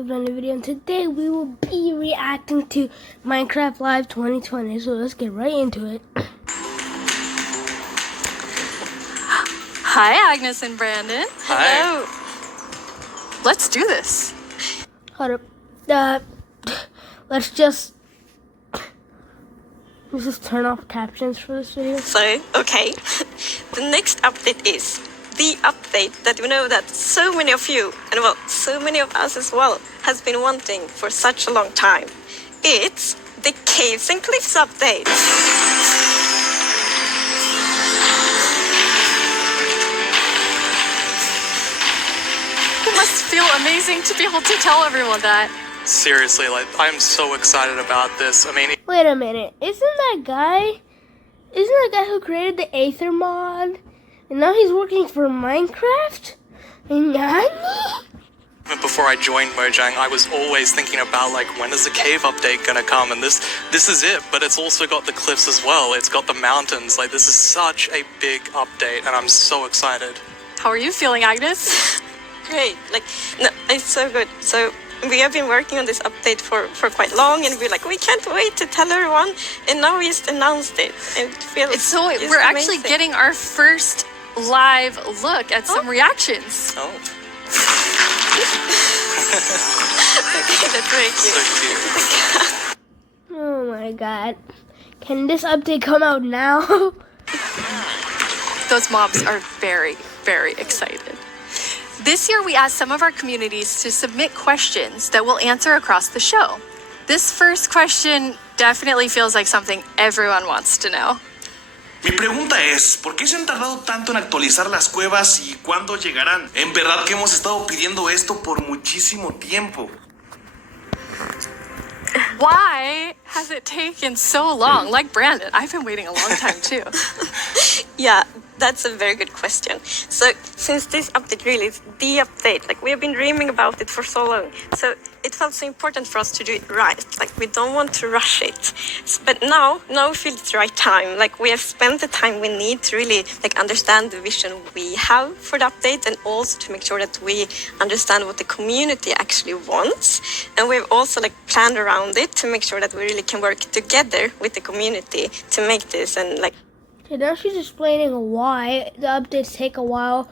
a brand new video, and today we will be reacting to Minecraft Live 2020. So let's get right into it. Hi, Agnes and Brandon. Hi. Hello. Let's do this. Hold up. Let's just turn off captions for this video. So, okay. The next update is the update that we know that so many of you, and well, so many of us as well, has been wanting for such a long time. It's the Caves and Cliffs update. It must feel amazing to be able to tell everyone that. Seriously, I'm so excited about this. I mean, Wait a minute. Isn't that guy who created the Aether mod? And now he's working for Minecraft? And even before I joined Mojang, I was always thinking about when is the cave update gonna come? And this is it, but it's also got the cliffs as well. It's got the mountains. This is such a big update, and I'm so excited. How are you feeling, Agnes? Great. No, it's so good. So we have been working on this update for quite long, and we're we can't wait to tell everyone. And now we just announced it. And it feels It's so it's we're amazing. actually getting our first live look at some reactions. Oh, Okay, that's very so cute. cute. Oh my god. Can this update come out now? Those mobs are very, very excited. This year, we asked some of our communities to submit questions that we'll answer across the show. This first question definitely feels like something everyone wants to know. Mi pregunta es, ¿por qué se han tardado tanto en actualizar las cuevas y cuándo llegarán? En verdad que hemos estado pidiendo esto por muchísimo tiempo. Why has it taken so long? Like Brandon, I've been waiting a long time too. Yeah, that's a very good question. So, since this update really is the update, we have been dreaming about it for so long, so it felt so important for us to do it right. We don't want to rush it. But now we feel it's the right time. We have spent the time we need to really understand the vision we have for the update, and also to make sure that we understand what the community actually wants. And we've also planned around it to make sure that we really can work together with the community to make this and Okay, now she's explaining why the updates take a while.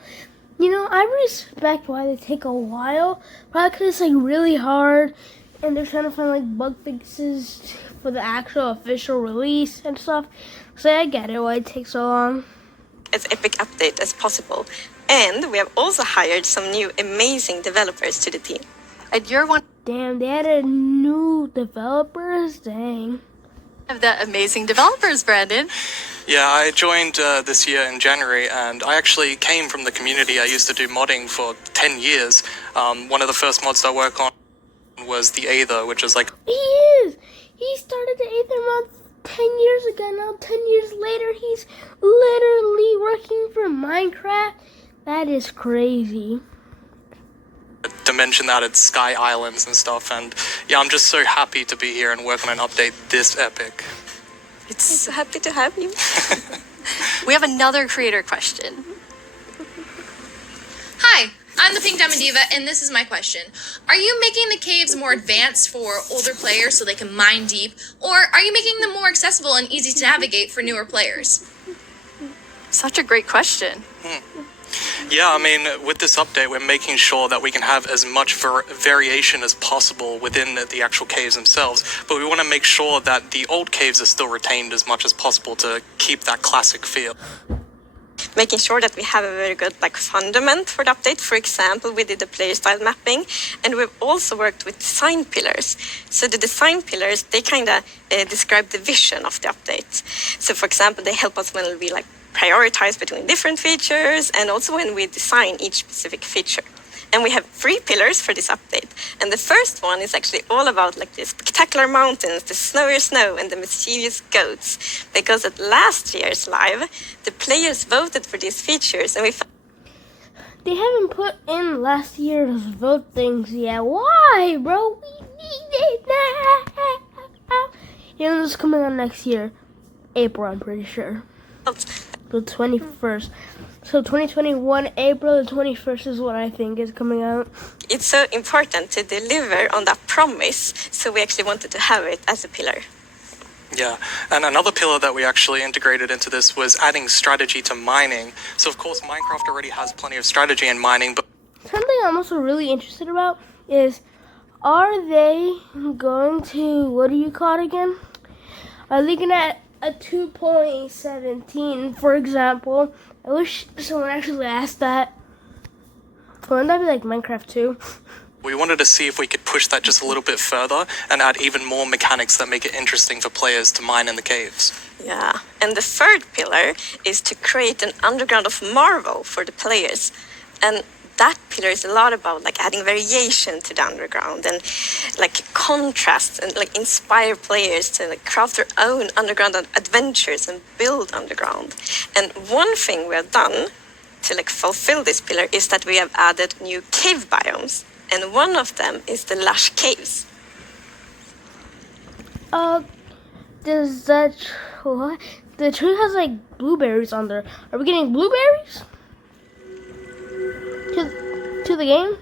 You know, I respect why they take a while. Probably because it's really hard, and they're trying to find bug fixes for the actual official release and stuff. So I get it why it takes so long. as epic update as possible. And we have also hired some new amazing developers to the team. And you're one Damn, they added new developers. Dang. of the amazing developers, Brandon. Yeah, I joined this year in January, and I actually came from the community. I used to do modding for 10 years. One of the first mods I worked on was the Aether, which is He is! He started the Aether mod 10 years ago. Now 10 years later, he's literally working for Minecraft. That is crazy. dimension that it's Sky Islands and stuff. And yeah, I'm just so happy to be here and work on an update this epic. It's so happy to have you. We have another creator question. Hi, I'm the Pink Diamond Diva, and this is my question. Are you making the caves more advanced for older players so they can mine deep, or are you making them more accessible and easy to navigate for newer players? Such a great question. Yeah, I mean, with this update, we're making sure that we can have as much variation as possible within the actual caves themselves, but we want to make sure that the old caves are still retained as much as possible to keep that classic feel. Making sure that we have a very good fundament for the update. For example, we did the player style mapping, and we've also worked with design pillars. So the design pillars, they kind of describe the vision of the update. So for example, they help us when we prioritize between different features, and also when we design each specific feature. And we have 3 pillars for this update. And the first one is actually all about the spectacular mountains, the snowier snow, and the mischievous goats. Because at last year's live, the players voted for these features, and we They haven't put in last year's vote things yet. Why, bro? We need it now. You know, this is coming on next year. April, I'm pretty sure. the 21st. So 2021, April the 21st is what I think is coming out. It's so important to deliver on that promise, so we actually wanted to have it as a pillar. Yeah, and another pillar that we actually integrated into this was adding strategy to mining. So of course Minecraft already has plenty of strategy in mining, but Something I'm also really interested about is, are they going to, what do you call it again? Are they going to a 2.17, for example? I wish someone actually asked that. Wouldn't that be like Minecraft 2? we wanted to see if we could push that just a little bit further and add even more mechanics that make it interesting for players to mine in the caves. Yeah, and the third pillar is to create an underground of marvel for the players. And that pillar is a lot about like adding variation to the underground and like contrasts and like inspire players to like craft their own underground adventures and build underground. And one thing we have done to like fulfill this pillar is that we have added new cave biomes, and one of them is the lush caves. Does that, what? The tree has like blueberries on there. Are we getting blueberries? To the game?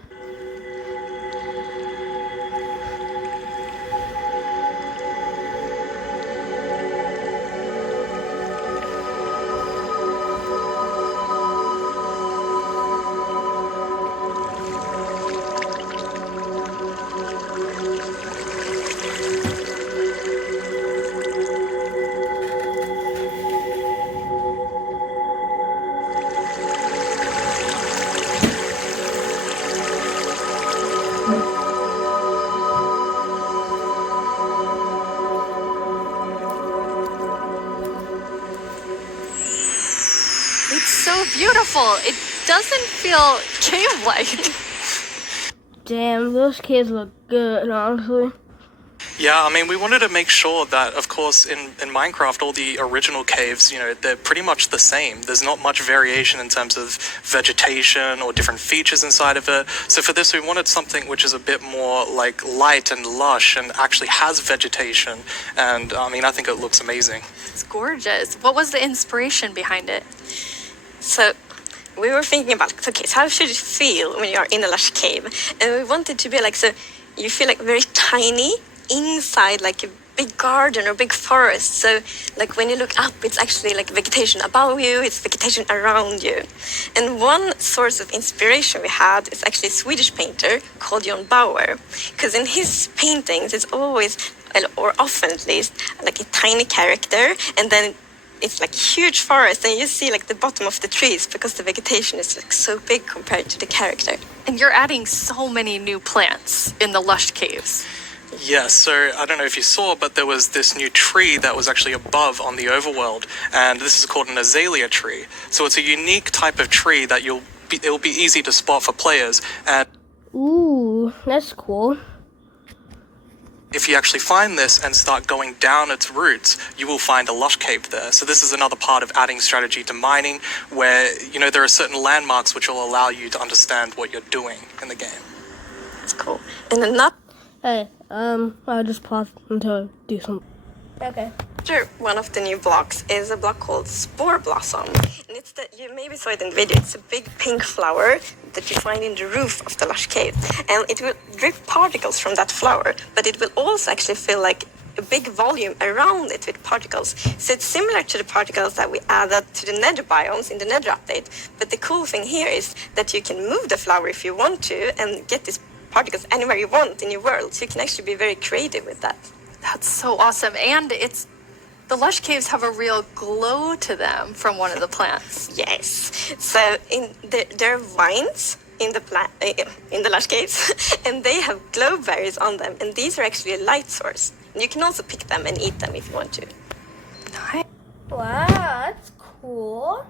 It's so beautiful. It doesn't feel cave-like. Damn, those kids look good, honestly. Yeah, I mean, we wanted to make sure that, of course, in Minecraft, all the original caves, you know, they're pretty much the same. There's not much variation in terms of vegetation or different features inside of it. So for this, we wanted something which is a bit more like light and lush and actually has vegetation. And I mean, I think it looks amazing. It's gorgeous. What was the inspiration behind it? So we were thinking about, okay, so how should it feel when you are in a lush cave? And we wanted to be like, so you feel like very tiny inside like a big garden or big forest. So like when you look up, it's actually like vegetation above you, it's vegetation around you. And one source of inspiration we had is actually a Swedish painter called John Bauer, because in his paintings it's always, or often at least, like a tiny character, and then it's like huge forest, and you see like the bottom of the trees because the vegetation is like so big compared to the character. And you're adding so many new plants in the lush caves. Yeah, so I don't know if you saw, but there was this new tree that was actually above on the overworld, and this is called an azalea tree. So it's a unique type of tree that it'll be easy to spot for players, and Ooh, that's cool. if you actually find this and start going down its roots, you will find a lush cave there. So this is another part of adding strategy to mining, where, you know, there are certain landmarks which will allow you to understand what you're doing in the game. It's cool. And another Hey, I'll just pause until I do something. Okay. one of the new blocks is a block called Spore Blossom. And it's that you maybe saw it in the video. It's a big pink flower that you find in the roof of the lush cave. And it will drip particles from that flower, but it will also actually feel like a big volume around it with particles. So it's similar to the particles that we added to the nether biomes in the nether update. But the cool thing here is that you can move the flower if you want to and get these particles anywhere you want in your world. So you can actually be very creative with that. That's so awesome. And the lush caves have a real glow to them from one of the plants. Yes. So there are vines in the lush caves, and they have glow berries on them, and these are actually a light source. And you can also pick them and eat them if you want to. Nice. Wow, that's cool.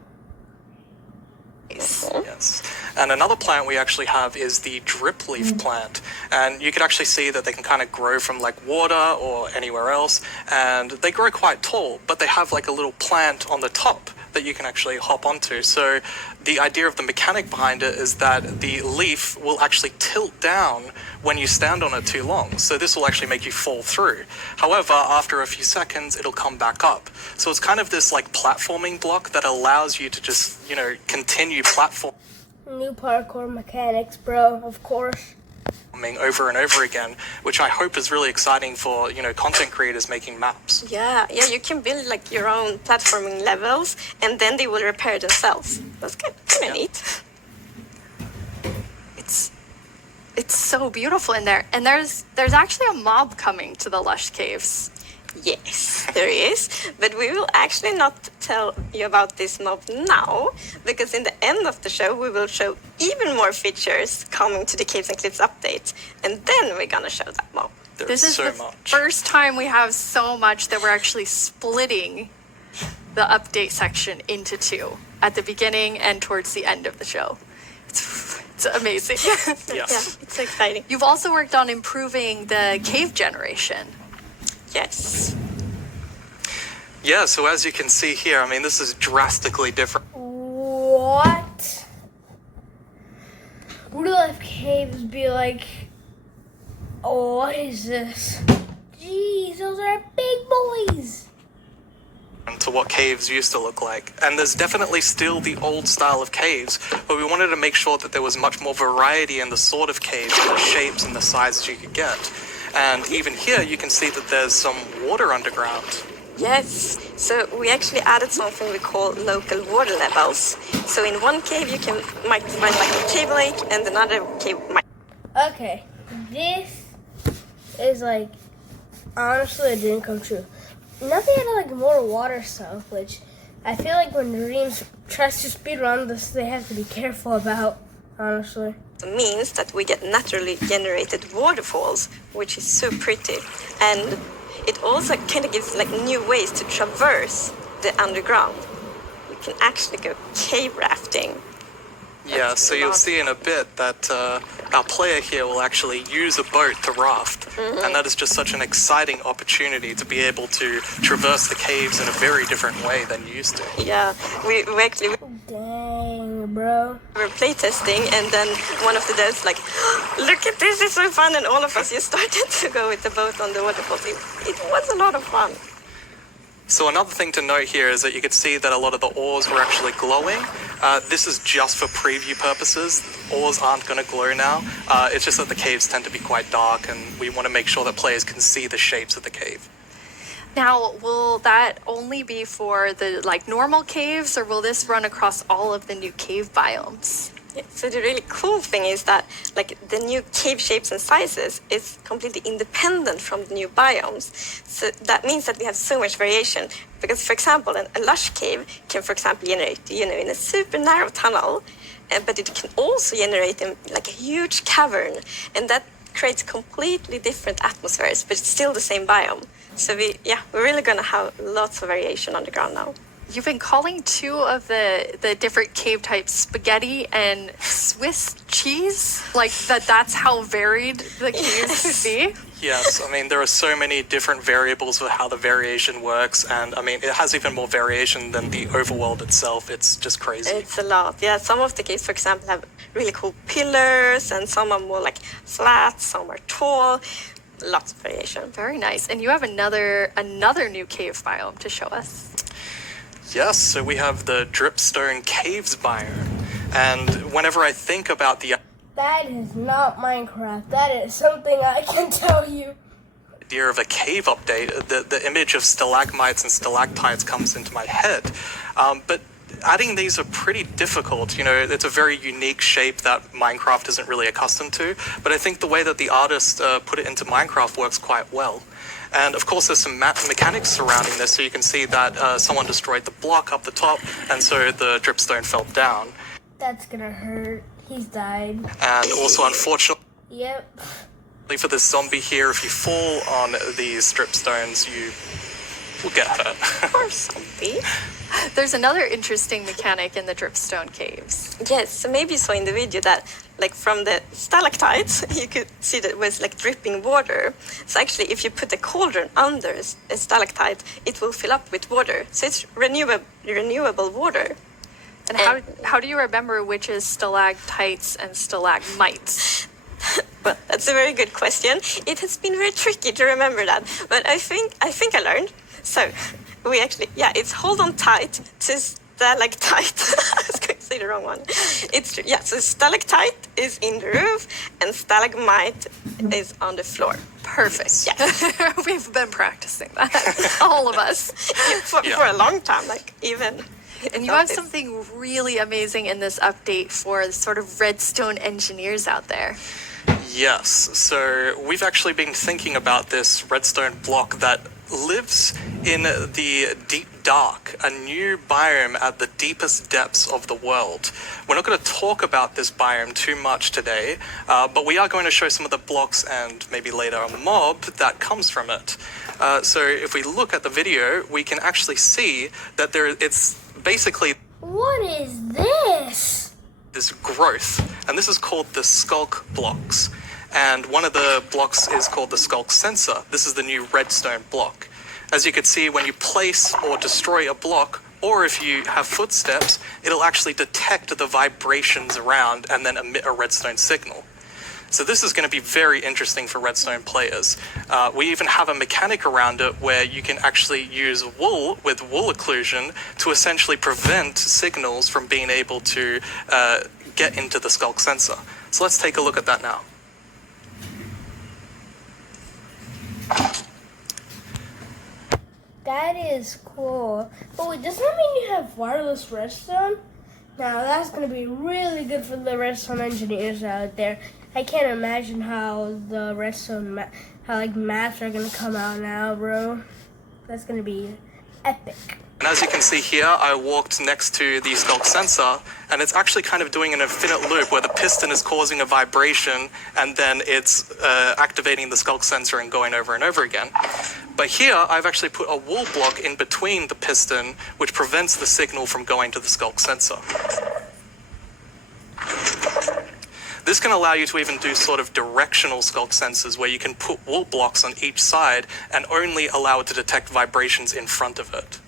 Yes. And another plant we actually have is the drip leaf plant. And you can actually see that they can kind of grow from like water or anywhere else. And they grow quite tall, but they have like a little plant on the top that you can actually hop onto. So the idea of the mechanic behind it is that the leaf will actually tilt down when you stand on it too long. So this will actually make you fall through. However, after a few seconds, it'll come back up. So it's kind of this like platforming block that allows you to just, continue platforming New parkour mechanics, bro, of course. over and over again, which I hope is really exciting for, content creators making maps. Yeah, you can build like your own platforming levels, and then they will repair themselves. That's kind of neat. It's so beautiful in there. And there's actually a mob coming to the Lush Caves. Yes, there is, but we will actually not tell you about this mob now, because in the end of the show we will show even more features coming to the Caves and Cliffs update, and then we're gonna show that mob. This is the first time we have so much that we're actually splitting the update section into two, at the beginning and towards the end of the show. It's amazing. Yes. Yeah, it's exciting. You've also worked on improving the cave generation. Yes. Yeah, so as you can see here, I mean, this is drastically different. What? Real life caves be like, oh, what is this? Jeez, those are big boys. To what caves used to look like. And there's definitely still the old style of caves, but we wanted to make sure that there was much more variety in the sort of caves, and the shapes and the sizes you could get. And even here, you can see that there's some water underground. Yes, so we actually added something we call local water levels. So in one cave you might find like a cave lake, and another cave might... Okay, this is like, honestly, a dream come true. Nothing had like more water stuff, which I feel like when Dreams tries to speedrun this, they have to be careful about, honestly. means that we get naturally generated waterfalls, which is so pretty. And it also kind of gives like new ways to traverse the underground. You can actually go cave rafting. Yeah, so you'll see in a bit that our player here will actually use a boat to raft. And that is just such an exciting opportunity to be able to traverse the caves in a very different way than you used to. Yeah, we actually Dang, bro. were playtesting, and then one of the devs like, look at this, it's so fun, and all of us just started to go with the boat on the waterfalls. It was a lot of fun. So another thing to note here is that you could see that a lot of the ores were actually glowing. This is just for preview purposes. Ores aren't going to glow now. It's just that the caves tend to be quite dark, and we want to make sure that players can see the shapes of the cave. Now, will that only be for the normal caves, or will this run across all of the new cave biomes? Yeah, so the really cool thing is that the new cave shapes and sizes is completely independent from the new biomes. So that means that we have so much variation. Because, for example, a lush cave can, for example, generate in a super narrow tunnel, but it can also generate in a huge cavern, and that creates completely different atmospheres, but it's still the same biome. So we're really gonna have lots of variation on the ground now. You've been calling two of the different cave types spaghetti and Swiss cheese? That's how varied the caves could be? Yes, I mean, there are so many different variables for how the variation works, and I mean, it has even more variation than the overworld itself. It's just crazy. It's a lot. Yeah, some of the caves, for example, have really cool pillars, and some are more flat, some are tall. Lots of variation. Very nice. And you have another new cave biome to show us. Yes, so we have the Dripstone Caves biome, and whenever I think about the That is not Minecraft. That is something I can tell you. idea of a cave update, the image of stalagmites and stalactites comes into my head. But adding these are pretty difficult. It's a very unique shape that Minecraft isn't really accustomed to, but I think the way that the artist put it into Minecraft works quite well. And of course there's some mechanics surrounding this, so you can see that someone destroyed the block up the top, and so the dripstone fell down. That's gonna hurt. He's died. And also, unfortunately, Yep. for this zombie here, if you fall on these dripstones, you will get hurt. Poor zombie. There's another interesting mechanic in the dripstone caves. Yes, so maybe you saw in the video that like from the stalactites, you could see that it was like dripping water. So actually, if you put a cauldron under a stalactite, it will fill up with water. So it's renewable water. And how do you remember which is stalactites and stalagmites? Well, that's a very good question. It has been very tricky to remember that, but I think I learned. So we actually, it's hold on tight to stalactite. I was going to say the wrong one. So stalactite is in the roof and stalagmite is on the floor. Perfect. Yeah. We've been practicing that, all of us. For a long time, like even. And you have something really amazing in this update for the sort of redstone engineers out there. Yes, so we've actually been thinking about this redstone block that lives in the deep dark, a new biome at the deepest depths of the world. We're not going to talk about this biome too much today, but we are going to show some of the blocks and maybe later a mob that comes from it. So if we look at the video, we can actually see that it's basically... What is this? This growth, and this is called the skulk blocks. And one of the blocks is called the skulk sensor. This is the new redstone block. As you can see, when you place or destroy a block, or if you have footsteps, it'll actually detect the vibrations around and then emit a redstone signal. So this is going to be very interesting for redstone players. We even have a mechanic around it where you can actually use wool with wool occlusion to essentially prevent signals from being able to get into the skulk sensor. So let's take a look at that now. That is cool. But wait, does that mean you have wireless redstone? Now that's gonna be really good for the redstone engineers out there. I can't imagine how the redstone maps are gonna come out now, bro. That's gonna be epic. And as you can see here, I walked next to the skulk sensor, and it's actually kind of doing an infinite loop where the piston is causing a vibration, and then it's activating the skulk sensor and going over and over again. But here, I've actually put a wool block in between the piston, which prevents the signal from going to the skulk sensor. This can allow you to even do sort of directional skulk sensors where you can put wool blocks on each side and only allow it to detect vibrations in front of it.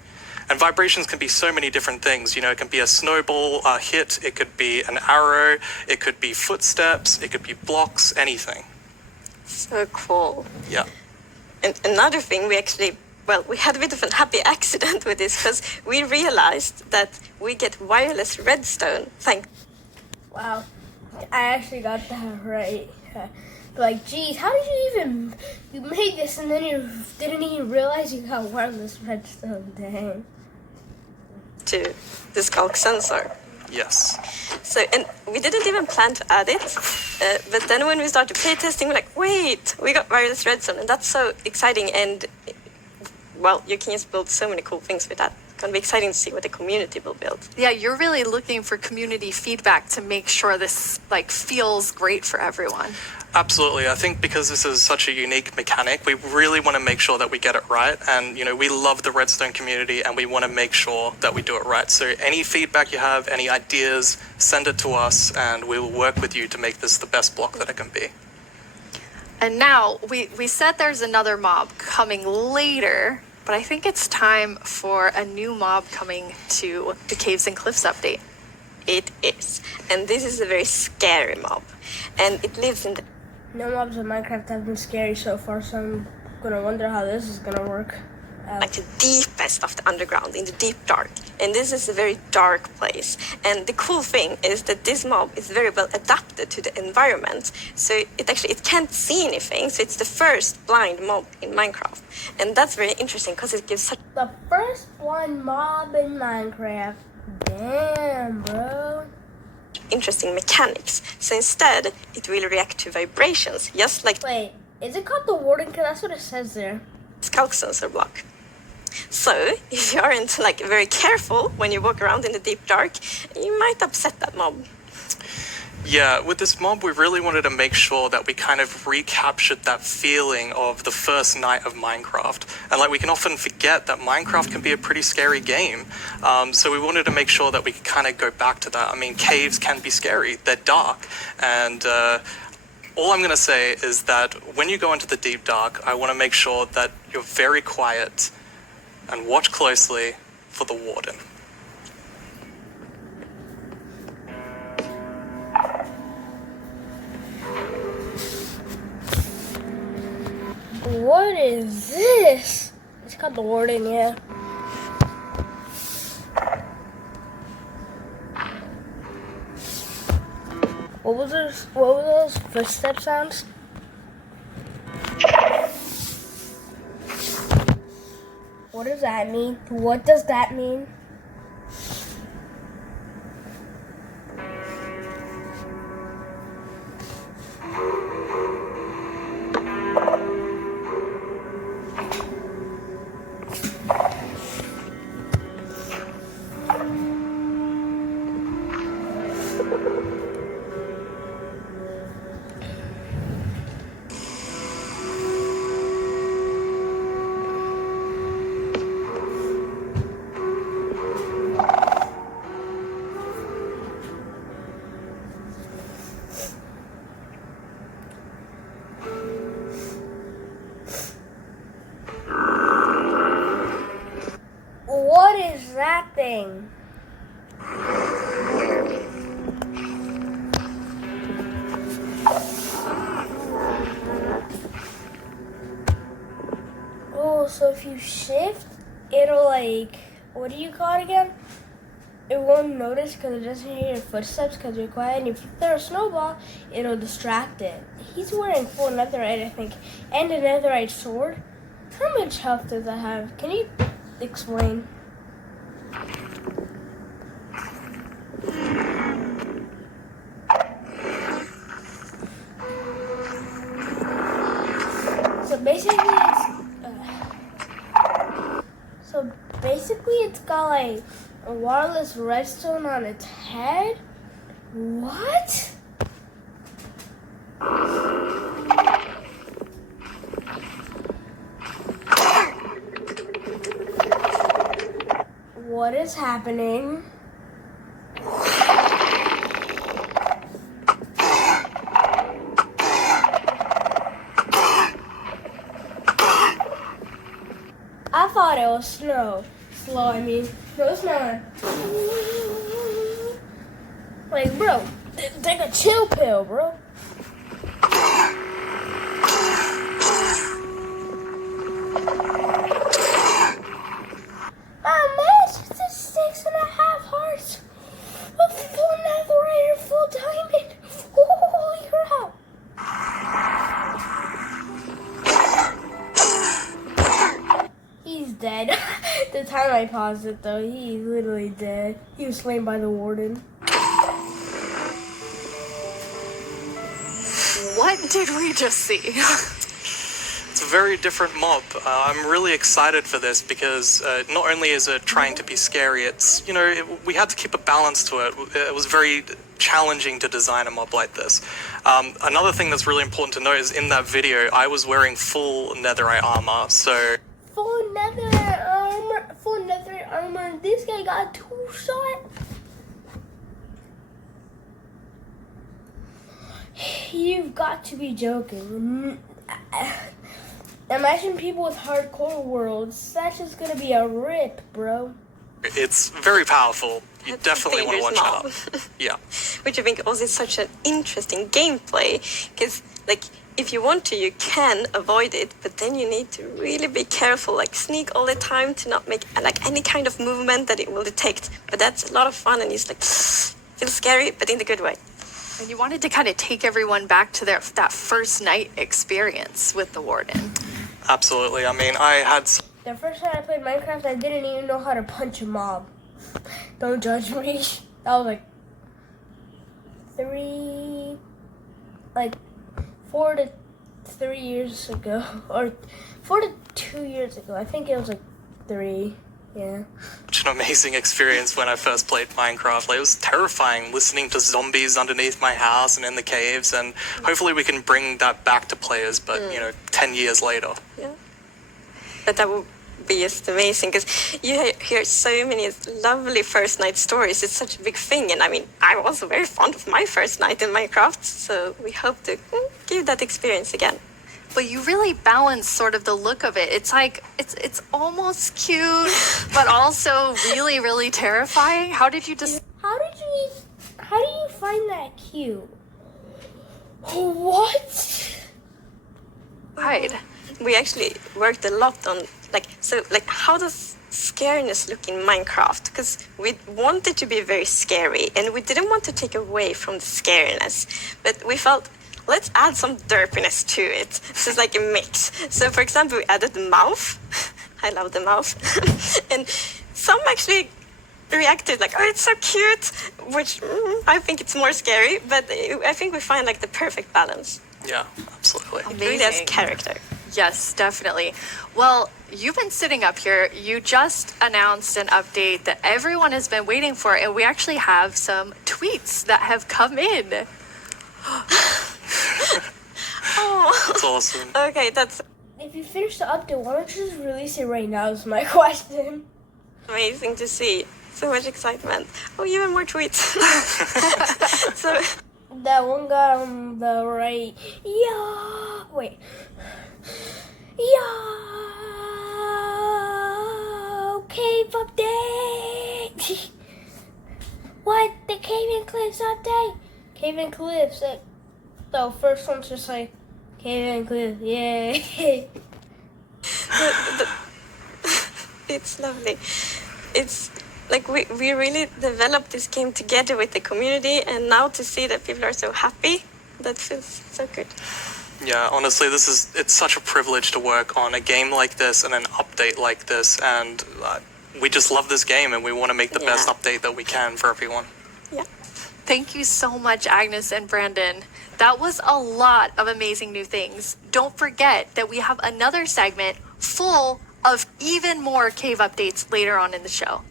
And vibrations can be so many different things. You know, it can be a snowball hit, it could be an arrow, it could be footsteps, it could be blocks, anything. So cool. Yeah. And another thing, we had a bit of an happy accident with this because we realized that we get wireless redstone. Wow. I actually got that right. Like, geez, how did you made this and then you didn't even realize you got wireless redstone? Dang. To the skulk sensor. Yes. So, and we didn't even plan to add it, but then when we started playtesting, we're like, wait, we got wireless redstone, and that's so exciting, and, well, you can just build so many cool things with that. It's going to be exciting to see what the community will build. Yeah, you're really looking for community feedback to make sure this feels great for everyone. Absolutely. I think because this is such a unique mechanic, we really want to make sure that we get it right. And, you know, we love the redstone community and we want to make sure that we do it right. So any feedback you have, any ideas, send it to us and we will work with you to make this the best block that it can be. And now, we said there's another mob coming later, but I think it's time for a new mob coming to the Caves and Cliffs update. It is. And this is a very scary mob. And it lives in the... No mobs in Minecraft have been scary so far, so I'm gonna wonder how this is gonna work. Like the deepest of the underground, in the deep dark. And this is a very dark place. And the cool thing is that this mob is very well adapted to the environment. So it can't see anything. So it's the first blind mob in Minecraft. And that's very interesting because it gives such... The first blind mob in Minecraft. Damn, bro. Interesting mechanics. So instead, it will react to vibrations, just like... Wait, is it called the warden? Because that's what it says there. Skulk sensor block. So, if you aren't very careful when you walk around in the deep dark, you might upset that mob. Yeah, with this mob, we really wanted to make sure that we kind of recaptured that feeling of the first night of Minecraft. And like, we can often forget that Minecraft can be a pretty scary game. So we wanted to make sure that we could kind of go back to that. I mean, caves can be scary, they're dark. And all I'm going to say is that when you go into the deep dark, I want to make sure that you're very quiet and watch closely for the warden. What is this? It's called the warden, yeah. What were those footstep sounds? What does that mean? What does that mean? What is that thing? Oh, so if you shift, it'll like, what do you call it again? It won't notice because it doesn't hear your footsteps because you're quiet. And if you throw a snowball, it'll distract it. He's wearing full netherite, I think, and a netherite sword. How much health does that have? Can you explain? So basically it's got like a wireless redstone on its head. What? What is happening? I thought it was snow. I mean. No, it's not. Like, bro, take a chill pill, bro. My mask is 6.5 hearts. A full netherite, full diamond. Holy crap. He's dead. The time I paused it though, he's literally dead. He was slain by the warden. What did we just see? It's a very different mob. I'm really excited for this because not only is it trying to be scary, it's, you know, we had to keep a balance to it. It was very challenging to design a mob like this. Another thing that's really important to note is in that video, I was wearing full netherite armor, so... Full netherite armor, and this guy got 2 shot. You've got to be joking. Imagine people with hardcore worlds. That's just gonna be a rip, bro. It's very powerful. You definitely want to watch mob. out. Yeah. Which I think also is such an interesting gameplay, because like if you want to, you can avoid it, but then you need to really be careful, like sneak all the time to not make like any kind of movement that it will detect. But that's a lot of fun, and it's like feels scary, but in the good way. And you wanted to kind of take everyone back to that first night experience with the warden. Absolutely. I mean, I had... The first time I played Minecraft, I didn't even know how to punch a mob. Don't judge me. That was like 4 to 3 years ago, or 4 to 2 years ago. I think it was like 3. Yeah. an amazing experience when I first played Minecraft. Like, it was terrifying listening to zombies underneath my house and in the caves, and hopefully we can bring that back to players, but, 10 years later. Yeah. But that would be just amazing, because you hear so many lovely first night stories. It's such a big thing, and I mean, I'm also very fond of my first night in Minecraft, so we hope to give that experience again. But you really balance sort of the look of it. It's like it's almost cute, but also really, really terrifying. How did you How do you find that cute? What? decide? We actually worked a lot on how does scariness look in Minecraft, because we wanted to be very scary and we didn't want to take away from the scariness, but we felt let's add some derpiness to it. So it's like a mix. So for example, we added the mouth. I love the mouth. And some actually reacted like, oh, it's so cute, which I think it's more scary, but I think we find like the perfect balance. Yeah, absolutely. It really has character. Yes, definitely. Well, you've been sitting up here. You just announced an update that everyone has been waiting for, and we actually have some tweets that have come in. Oh, That's awesome. okay, that's If you finish the update, why don't you just release it right now is my question. amazing to see. So much excitement. Oh, even more tweets. So That one guy on the right. Yeah. Wait. Yo. Cave update. What? The Cave and Cliffs update? Cave and Cliffs. The first one's just like Cave and Cliffs. Yay. it's lovely. It's like we really developed this game together with the community, and now to see that people are so happy, that feels so good. Yeah, honestly, it's such a privilege to work on a game like this and an update like this, and we just love this game and we want to make the best update that we can for everyone. Yeah. Thank you so much, Agnes and Brandon. That was a lot of amazing new things. Don't forget that we have another segment full of even more cave updates later on in the show.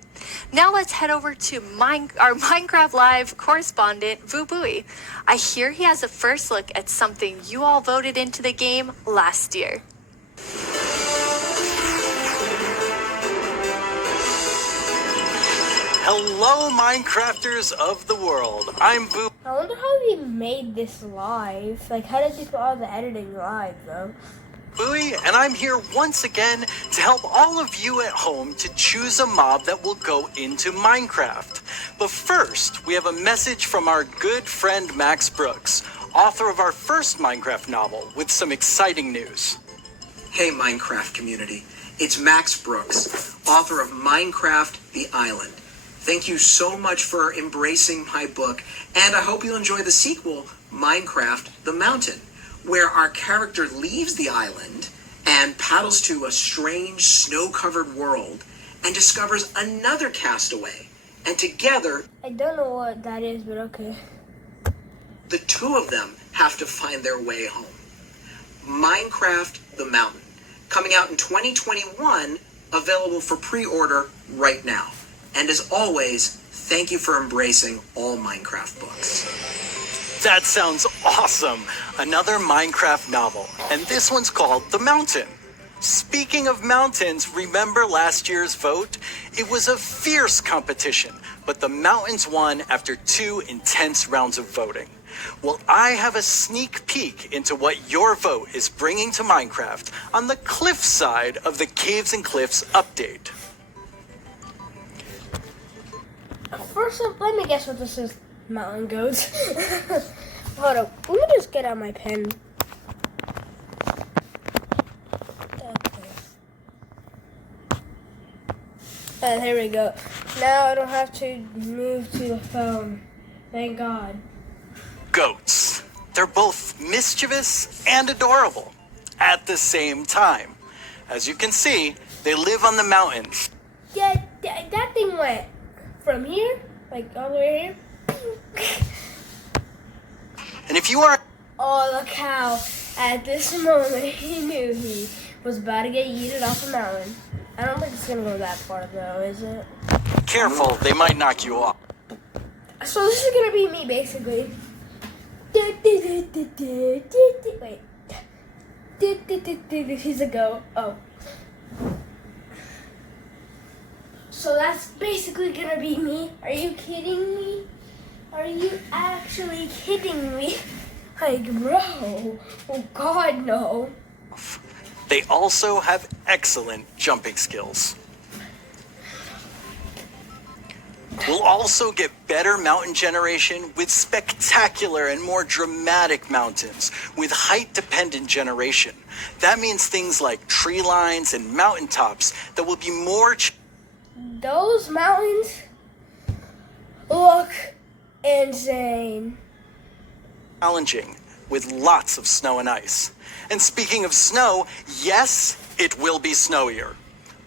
Now let's head over to our Minecraft Live correspondent, Vubui. I hear he has a first look at something you all voted into the game last year. Hello, Minecrafters of the world. I'm Boo. I wonder how we made this live. Like, how did you put all the editing live, though? Booey, and I'm here once again to help all of you at home to choose a mob that will go into Minecraft. But first, we have a message from our good friend Max Brooks, author of our first Minecraft novel, with some exciting news. Hey Minecraft community, it's Max Brooks, author of Minecraft The Island. Thank you so much for embracing my book, and I hope you'll enjoy the sequel, Minecraft The Mountain, where our character leaves the island and paddles to a strange snow-covered world and discovers another castaway. And together, I don't know what that is, but okay. the two of them have to find their way home. Minecraft The Mountain, coming out in 2021, available for pre-order right now. And as always, thank you for embracing all Minecraft books. That sounds awesome! Another Minecraft novel, and this one's called The Mountain. Speaking of mountains, remember last year's vote? It was a fierce competition, but the mountains won after 2 intense rounds of voting. Well, I have a sneak peek into what your vote is bringing to Minecraft on the cliff side of the Caves and Cliffs update. First up, let me guess what this is. Mountain goats. Hold up. Let me just get out my pen. And here we go. Now I don't have to move to the phone. Thank God. Goats. They're both mischievous and adorable at the same time. As you can see, they live on the mountains. Yeah, that thing went from here, like all the way here. And if you are Oh, the cow. At this moment, he knew he was about to get yeeted off the mountain. I don't think it's gonna go that far, though, is it? Careful, they might knock you off. So this is gonna be me basically. Wait. Here's a go. Oh. So that's basically gonna be me. Are you kidding me? Are you actually kidding me? Like, bro. Oh God, no. They also have excellent jumping skills. We'll also get better mountain generation with spectacular and more dramatic mountains with height-dependent generation. That means things like tree lines and mountaintops that will be more Those mountains look insane. challenging with lots of snow and ice. And speaking of snow, yes, it will be snowier.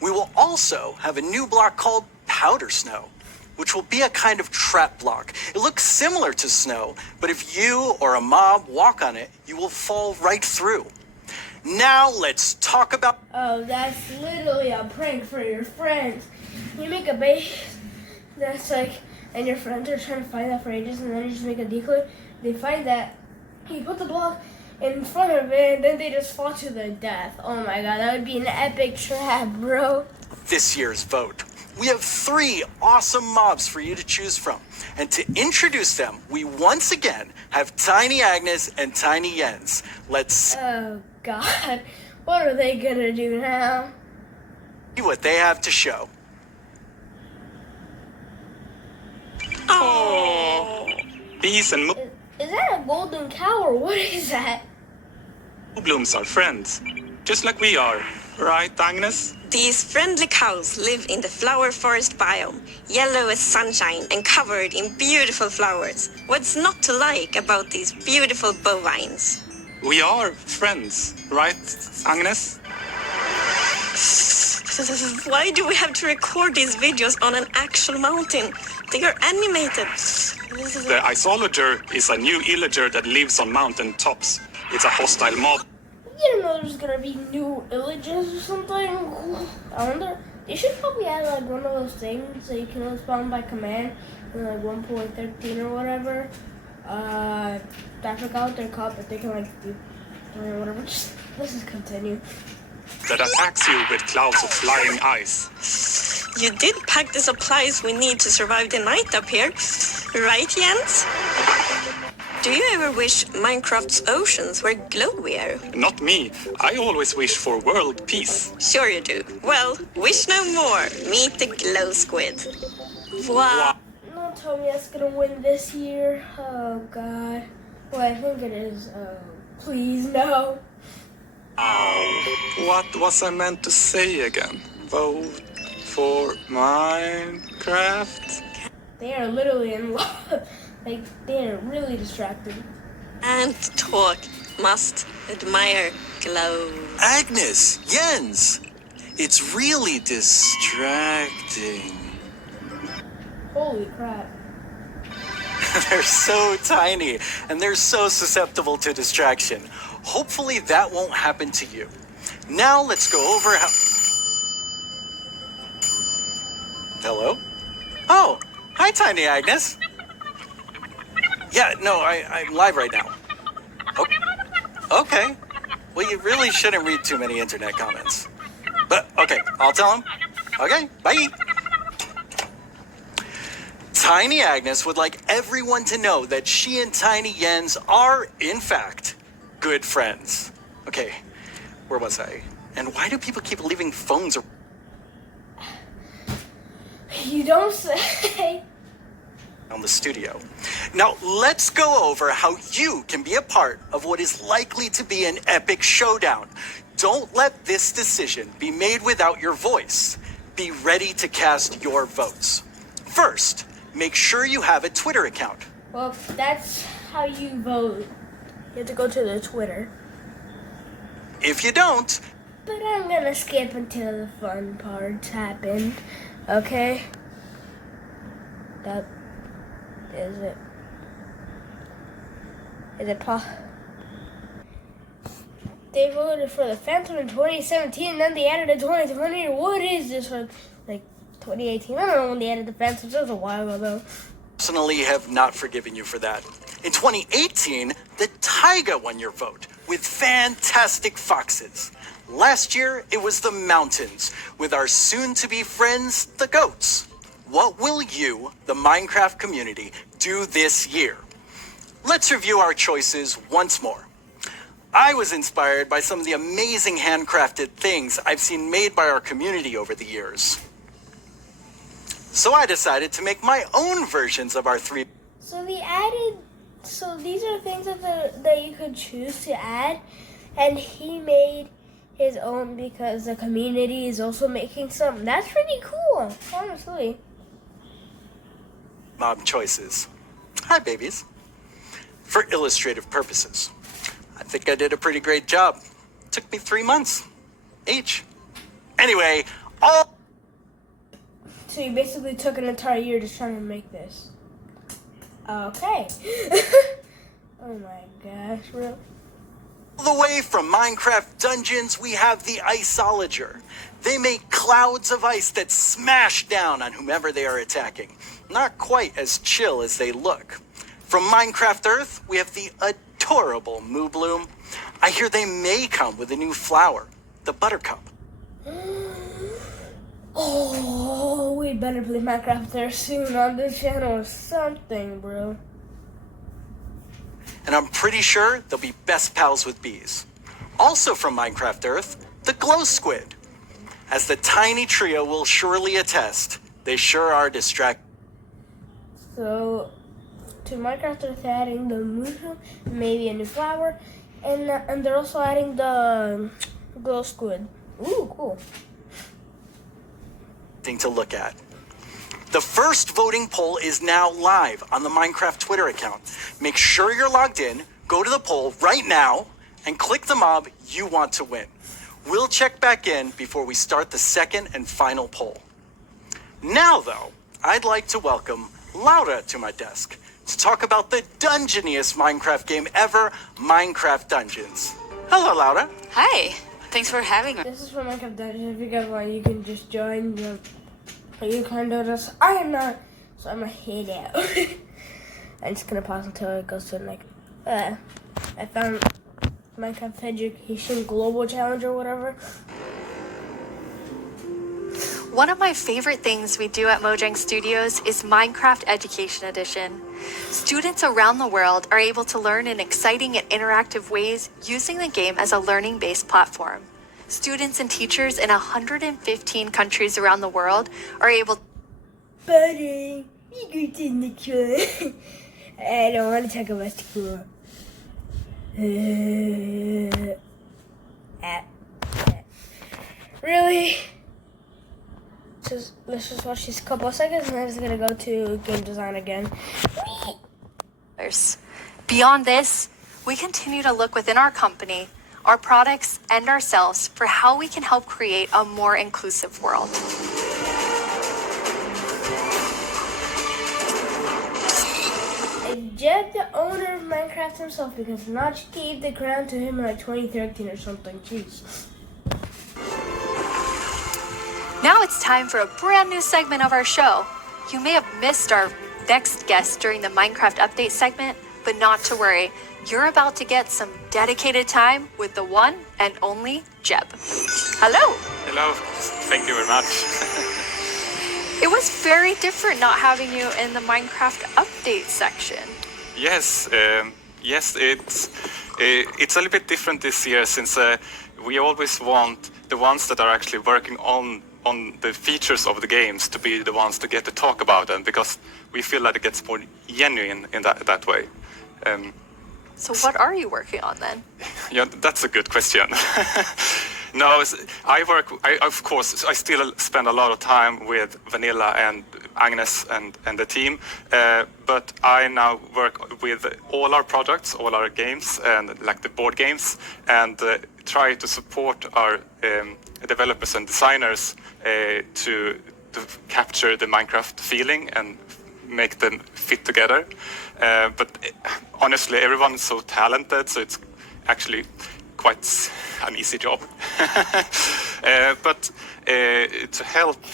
We will also have a new block called powder snow, which will be a kind of trap block. It looks similar to snow, but if you or a mob walk on it, you will fall right through. Now let's talk about... Oh, that's literally a prank for your friends. You make a base that's like, and your friends are trying to find that for ages, and then you just make a decoy. They find that, you put the block in front of it, and then they just fall to their death. Oh my God, that would be an epic trap, bro. this year's vote. We have 3 awesome mobs for you to choose from. And to introduce them, we once again have Tiny Agnes and Tiny Jens. Let's Oh God, what are they gonna do now? see what they have to show. Bees and Is that a golden cow or what is that? blooms are friends, just like we are. Right, Agnes? These friendly cows live in the flower forest biome, yellow as sunshine and covered in beautiful flowers. What's not to like about these beautiful bovines? We are friends, right, Agnes? Why do we have to record these videos on an actual mountain? They are animated. The isolager is a new illager that lives on mountain tops. It's a hostile mob. You didn't know there's gonna be new villages or something? I wonder. They should probably add like one of those things so you can only spawn by command in like 1.13 or whatever. I forgot what they're called, but they can like do or whatever. Just, let's just continue. That attacks you with clouds of flying ice. You did pack the supplies we need to survive the night up here, right, Jens? Do you ever wish Minecraft's oceans were glowier? Not me. I always wish for world peace. Sure you do. Well, wish no more. Meet the glow squid. Wow. Don't tell me that's gonna win this year. Oh God. Well, I think it is. Oh, please no. What was I meant to say again? Vote for Minecraft? They are literally in love. Like, they are really distracted. And talk. Must admire glow. Agnes, Jens, it's really distracting. Holy crap. They're so tiny and they're so susceptible to distraction. Hopefully that won't happen to you. Now let's go over how... Hello? Oh, hi Tiny Agnes. Yeah, no, I'm live right now. Okay. Well, you really shouldn't read too many internet comments. But, okay, I'll tell him. Okay, bye. Tiny Agnes would like everyone to know that she and Tiny Jens are, in fact, good friends. Okay, where was I? And why do people keep leaving phones around? You don't say. The studio. Now let's go over how you can be a part of what is likely to be an epic showdown. Don't let this decision be made without your voice. Be ready to cast your votes. First, make sure you have a Twitter account. Well, that's how you vote. You have to go to the Twitter. If you don't, But I'm gonna skip until the fun parts happen. Okay? That is it. Is it They voted for the Phantom in 2017, then they added a 2020. What is this one? Like, 2018. I don't know when they added the fences. It was a while ago, though. Personally have not forgiven you for that. In 2018, the taiga won your vote with fantastic foxes. Last year, it was the mountains with our soon-to-be friends, the goats. What will you, the Minecraft community, do this year? Let's review our choices once more. I was inspired by some of the amazing handcrafted things I've seen made by our community over the years. So I decided to make my own versions of our three. So these are things that you could choose to add, and he made his own because the community is also making some. That's pretty cool, honestly. Mob choices. Hi, babies. For illustrative purposes. I think I did a pretty great job. Took me 3 months each. Anyway, all. So you basically took an entire year just trying to make this. Okay. Oh my gosh, bro. All the way from Minecraft Dungeons, we have the Iceologer. They make clouds of ice that smash down on whomever they are attacking. Not quite as chill as they look. From Minecraft Earth, we have the adorable Moo Bloom. I hear they may come with a new flower, the Buttercup. Oh, we better play Minecraft there soon on the channel or something, bro. And I'm pretty sure they'll be best pals with bees. Also from Minecraft Earth, the Glow Squid. As the tiny trio will surely attest, they sure are distracting. So, to Minecraft Earth, they're adding the mushroom, maybe a new flower, and they're also adding the Glow Squid. Ooh, cool. Thing to look at. The first voting poll is now live on the Minecraft Twitter account. Make sure you're logged in, go to the poll right now, and click the mob you want to win. We'll check back in before we start the second and final poll. Now, though, I'd like to welcome Laura to my desk to talk about the dungeoniest Minecraft game ever, Minecraft Dungeons. Hello, Laura. Hi. Thanks for having me. This is for Minecraft Dungeons. If you guys want, you can just join. You kind of just. I am not, so I'm gonna head out. I'm just gonna pause until it goes to like. I found Minecraft Education Global Challenge or whatever. One of my favorite things we do at Mojang Studios is Minecraft Education Edition. Students around the world are able to learn in exciting and interactive ways using the game as a learning-based platform. Students and teachers in 115 countries around the world are able. Buddy, you go to the next one. I don't want to talk about school. Really? Let's just watch these couple of seconds and then I'm just gonna go to game design again. Beyond this, we continue to look within our company, our products, and ourselves for how we can help create a more inclusive world. And Jeb, the owner of Minecraft himself, because Notch gave the crown to him in like 2013 or something. Jeez. Now it's time for a brand new segment of our show. You may have missed our next guest during the Minecraft update segment, but not to worry. You're about to get some dedicated time with the one and only Jeb. Hello. Hello. Thank you very much. It was very different not having you in the Minecraft update section. Yes, it's a little bit different this year since we always want the ones that are actually working on the features of the games to be the ones to get to talk about them, because we feel that it gets more genuine in that way. So what are you working on then? Yeah, that's a good question. No, of course, I still spend a lot of time with Vanilla and Agnes and the team, but I now work with all our products, all our games, and like the board games, and try to support our developers and designers to capture the Minecraft feeling and make them fit together. But honestly, everyone is so talented, so it's actually quite an easy job. But to help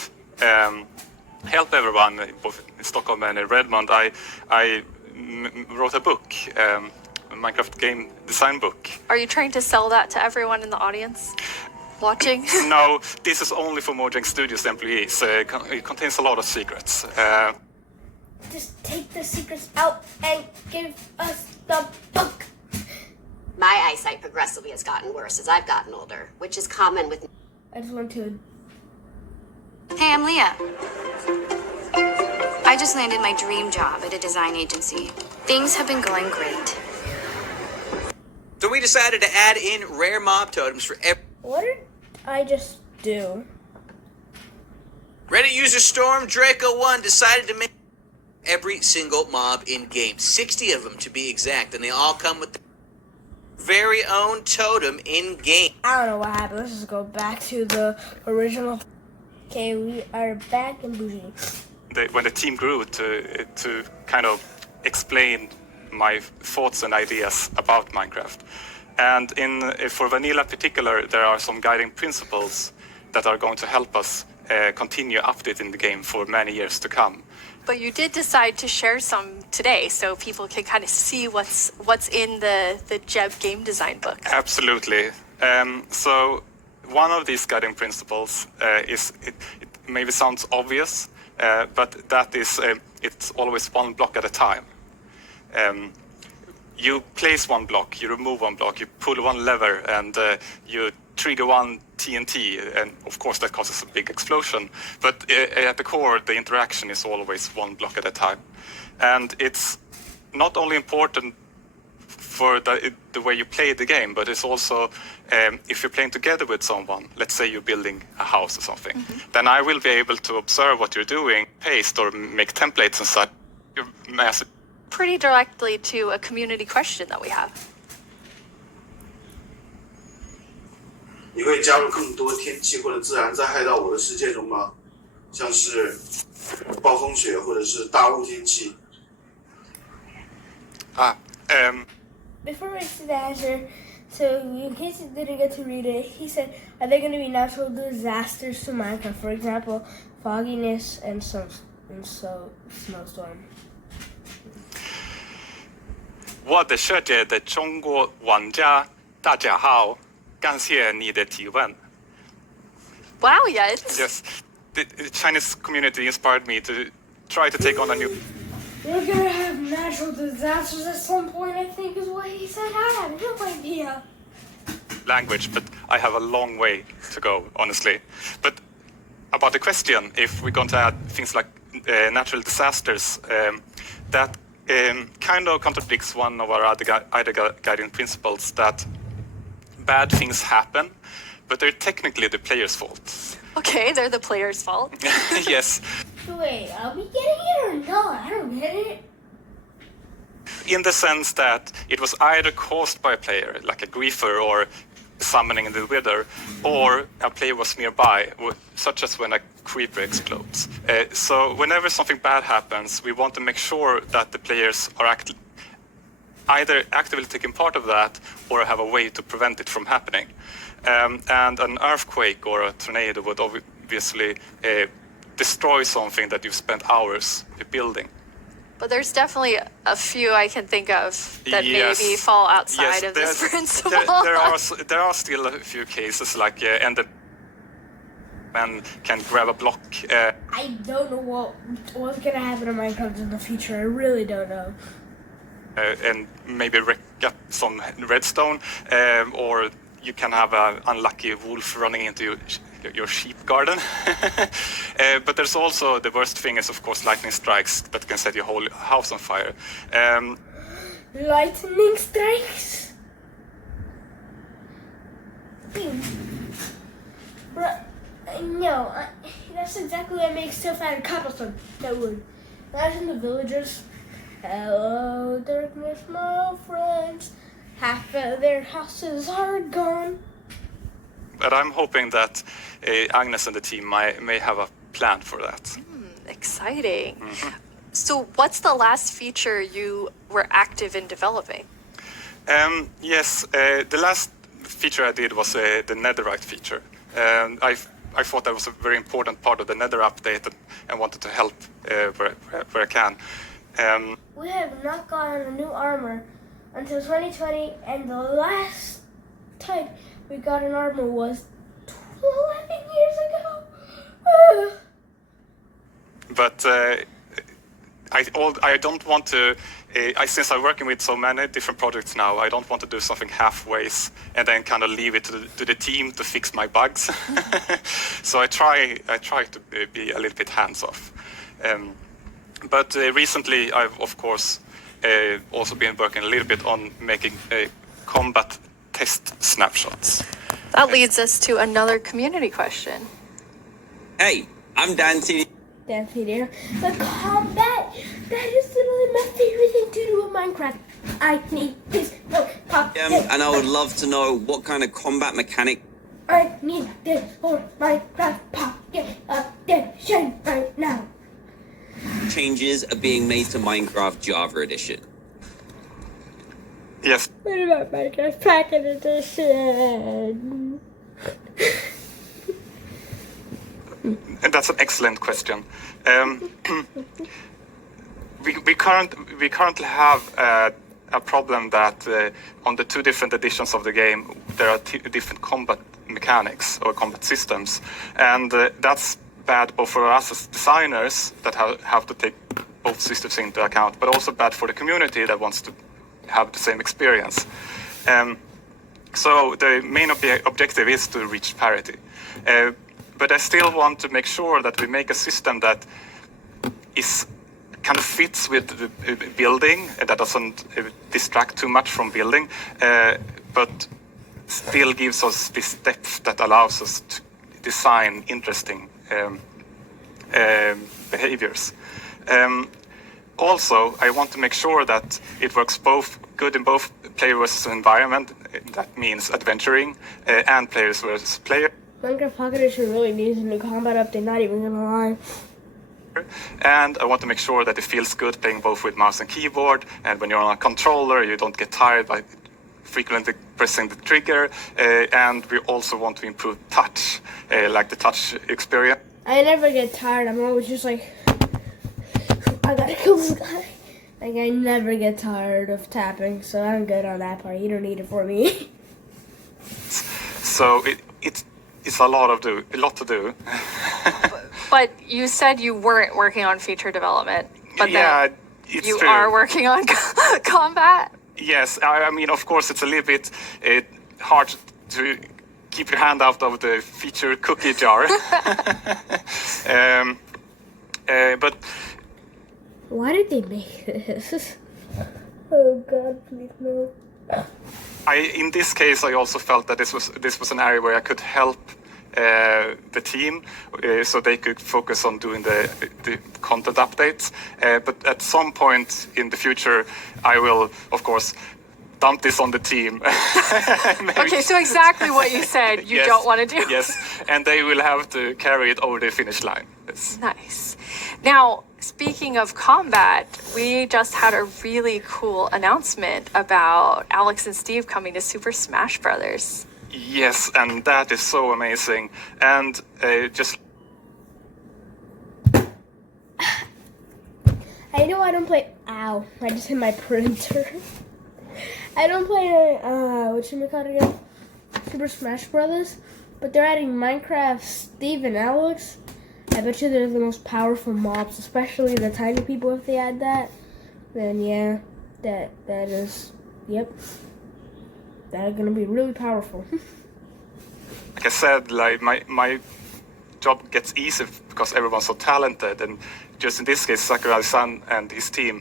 help everyone, both in Stockholm and in Redmond, I wrote a book, a Minecraft game design book. Are you trying to sell that to everyone in the audience watching? No, this is only for Mojang Studios employees. It contains a lot of secrets. Just take the secrets out and give us the book. My eyesight progressively has gotten worse as I've gotten older, which is common with... I just want to... Hey, I'm Leah. I just landed my dream job at a design agency. Things have been going great. So we decided to add in rare mob totems for every... What did I just do? Reddit user Storm Draco1 decided to make every single mob in game, 60 of them to be exact, and they all come with their very own totem in game. I don't know what happened. Let's just go back to the original. Okay, we are back in Bougie. When the team grew to kind of explain my thoughts and ideas about Minecraft. And for vanilla in particular, there are some guiding principles that are going to help us continue updating the game for many years to come. But you did decide to share some today, so people can kind of see what's in the Jeb game design book. Absolutely. So one of these guiding principles is, it maybe sounds obvious, but that is, it's always one block at a time. You place one block, you remove one block, you pull one lever, and you trigger one TNT, and of course that causes a big explosion. But at the core, the interaction is always one block at a time. And it's not only important for the way you play the game, but it's also if you're playing together with someone, let's say you're building a house or something, then I will be able to observe what you're doing, paste or make templates and such. You're massive. Pretty directly to a community question that we have. 你会加入更多天气或者自然灾害到我的世界中吗？像是暴风雪或者是大雾天气。Before I see the answer, so in case you didn't get to read it, he said, are there going to be natural disasters to Minecraft? For example, fogginess and snowstorm. 我的世界的中国玩家，大家好，感谢你的提问。 Wow, yes. Yes, the Chinese community inspired me to try to take on a new We're gonna have natural disasters at some point, I think is what he said. I have no idea. language, but I have a long way to go, honestly. But about the question, if we're going to add things like natural disasters, that kind of contradicts one of our other guiding principles, that bad things happen, but they're technically the player's fault. Okay, they're the player's fault. Yes. Wait, are we getting it or not? I don't get it. In the sense that it was either caused by a player, like a griefer or summoning the wither, or a player was nearby, such as when a creeper explodes. So whenever something bad happens, we want to make sure that the players are either actively taking part of that or have a way to prevent it from happening. And an earthquake or a tornado would obviously destroy something that you've spent hours building. But there's definitely a few I can think of that maybe fall outside of this principle. There are still a few cases, like Enderman can grab a block. I don't know what's gonna happen in Minecraft in the future. I really don't know. And maybe wreck up some redstone, or you can have an unlucky wolf running into your sheep garden. But there's also, the worst thing is of course lightning strikes that can set your whole house on fire. Lightning strikes? Bruh, no, that's exactly what makes Steel Fan cobblestone. That would. Imagine the villagers. Hello, darkness, my friends. Half of their houses are gone. But I'm hoping that Agnes and the team may have a plan for that. Exciting. Mm-hmm. So what's the last feature you were active in developing? Yes, the last feature I did was the netherite feature. I thought that was a very important part of the Nether update and wanted to help where I can. We have not gotten a new armor until 2020, and the last time we got an armor was 11 years ago. But I don't want to. Since I'm working with so many different projects now, I don't want to do something halfways and then kind of leave it to the team to fix my bugs. So I try to be a little bit hands off. But recently, I've of course also been working a little bit on making combat test snapshots. That leads us to another community question. Hey, I'm Dante. The combat, that is literally my favorite thing to do with Minecraft. I need this for pop. And I would love to know what kind of combat mechanic. I need this for Minecraft Pocket Edition right now. Changes are being made to Minecraft Java Edition. Yes. What about Minecraft Pocket Edition? And that's an excellent question. We currently have a problem that on the two different editions of the game there are different combat mechanics or combat systems, and that's bad both for us as designers that have to take both systems into account, but also bad for the community that wants to have the same experience. So the main objective is to reach parity. But I still want to make sure that we make a system that is kind of fits with the building, that doesn't distract too much from building, but still gives us this depth that allows us to design interesting behaviors. Also, I want to make sure that it works both good in both player versus environment. That means adventuring, and players versus player. Minecraft Pocket Edition really needs a new combat update, not even gonna lie. And I want to make sure that it feels good playing both with mouse and keyboard, and when you're on a controller you don't get tired by frequently pressing the trigger, and we also want to improve touch, like the touch experience. I never get tired, I'm always just like, I gotta kill this guy. Like, I never get tired of tapping, so I'm good on that part. You don't need it for me. So it's a lot to do. But you said you weren't working on feature development, but yeah, it's you true. are working on combat? Yes, I mean, of course, it's a little bit hard to keep your hand out of the feature cookie jar. But why did they make this? Oh God, please no. In this case, I also felt that this was an area where I could help the team, so they could focus on doing the content updates. But at some point in the future, I will, of course, dump this on the team. Okay, so exactly what you said you Yes, don't want to do. Yes, and they will have to carry it over the finish line. Yes. Nice. Now, speaking of combat, we just had a really cool announcement about Alex and Steve coming to Super Smash Brothers. Yes, and that is so amazing. And just... I know I don't play... Ow, I just hit my printer. I don't play, whatchamacallit again? Super Smash Brothers. But they're adding Minecraft Steve and Alex. I bet you they're the most powerful mobs, especially the tiny people. If they add that, then yeah, that is, yep, they're gonna be really powerful. Like I said, like my job gets easier because everyone's so talented, and just in this case, Sakurai-san and his team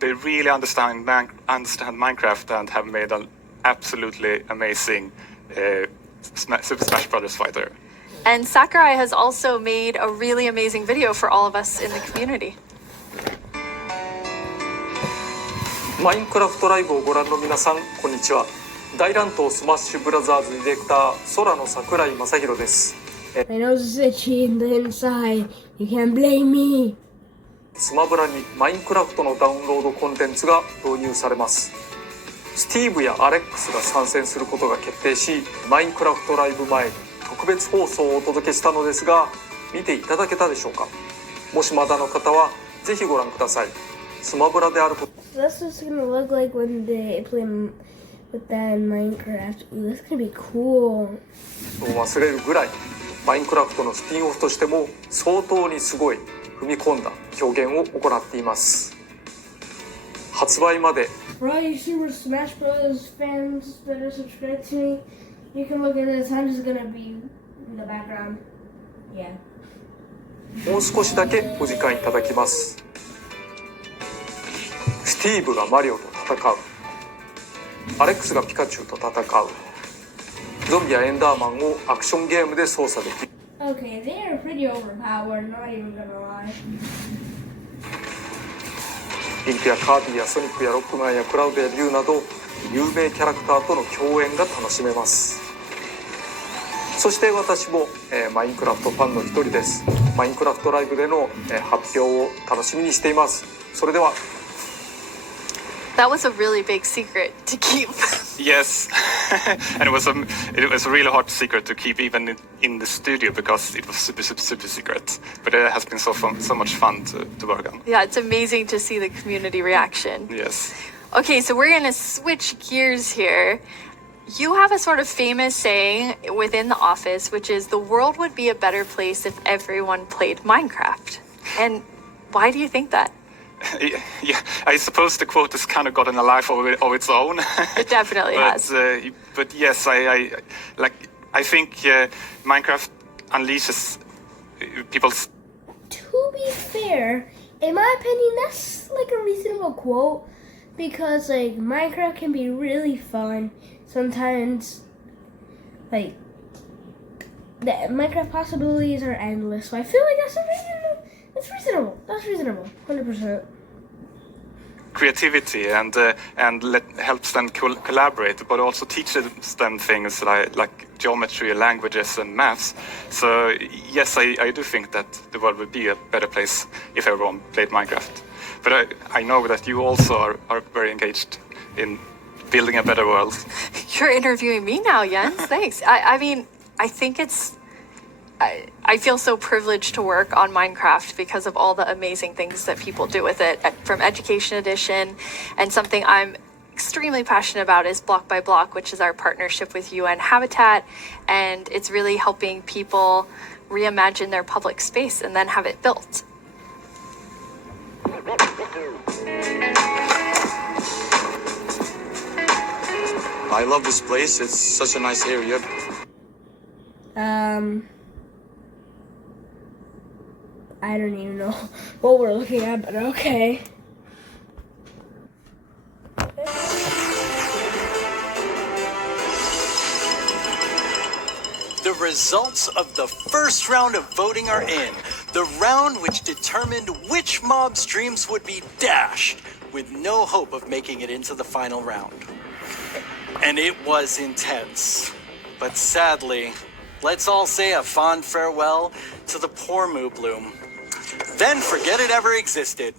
they really understand Minecraft and have made an absolutely amazing Super Smash Brothers fighter. And Sakurai has also made a really amazing video for all of us in the community. マインクラフトライブをご覧の皆さん、こんにちは。大乱闘スマッシュブラザーズディレクター、空の桜井正宏です。My nose is itchy in the inside. You can't blame me. スマブラにマインクラフトのダウンロードコンテンツが導入されます。スティーブやアレックスが参戦することが決定し、マインクラフトライブ前に特別放送をお届けしたのですが、見ていただけたでしょうか。もしまだの方はぜひご覧ください。スマブラであること。That's what's gonna look like when they play with that in Minecraft. Ooh, that's gonna be cool. 忘れるぐらい、マインクラフトのスピンオフとしても相当にすごい踏み込んだ表現を行っています。発売まで。For all you Super Smash Bros. Fans that are subscribed to me, you can look at this. I'm just gonna be in the background. Yeah. もう少しだけお時間いただきます。スティーブがマリオと戦う。アレックスがピカチュウと戦う。ゾンビやエンダーマンをアクションゲームで操作できる。Okay, they are pretty overpowered, not even gonna lie. リンクやカービィやソニックやロックマンやクラウドやリュウなど有名キャラクターとの共演が楽しめます。そして私も、マインクラフトファンの一人です。マインクラフトライブでの、発表を楽しみにしています。それでは。That was a really big secret to keep. Yes, and it was a really hard secret to keep even in the studio because it was super secret. But it has been so much fun to work on. Yeah, it's amazing to see the community reaction. Yes. Okay, so we're gonna switch gears here. You have a sort of famous saying within the office, which is the world would be a better place if everyone played Minecraft. And why do you think that? Yeah, I suppose the quote has kind of gotten a life of its own. It definitely has. But yes, I think Minecraft unleashes people's. To be fair, in my opinion, that's like a reasonable quote because like Minecraft can be really fun. Sometimes, like the Minecraft possibilities are endless. So I feel like that's reasonable. That's reasonable. 100%. Creativity and helps them collaborate, but also teaches them things like geometry, languages, and maths. So yes, I do think that the world would be a better place if everyone played Minecraft. But I know that you also are very engaged in building a better world. You're interviewing me now, Jens. Thanks. I mean, I think I feel so privileged to work on Minecraft because of all the amazing things that people do with it, from Education Edition, and something I'm extremely passionate about is Block by Block, which is our partnership with UN Habitat, and it's really helping people reimagine their public space and then have it built. I love this place. It's such a nice area. I don't even know what we're looking at, but okay. The results of the first round of voting are in. The round which determined which mob streams would be dashed, with no hope of making it into the final round. And it was intense. But sadly, let's all say a fond farewell to the poor Moobloom. Then forget it ever existed.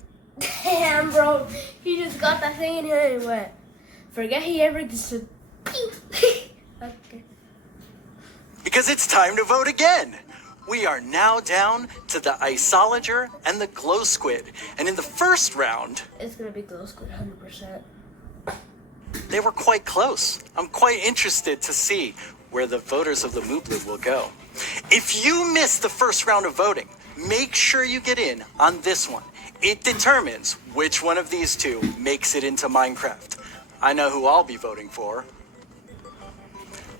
Damn, bro. He just got that thing in here and went, forget he ever existed. Okay. Because it's time to vote again. We are now down to the Isolager and the Glow Squid. And in the first round, it's gonna be Glow Squid 100%. They were quite close. I'm quite interested to see where the voters of the Moobloom will go. If you missed the first round of voting, make sure you get in on this one. It determines which one of these two makes it into Minecraft. I know who I'll be voting for.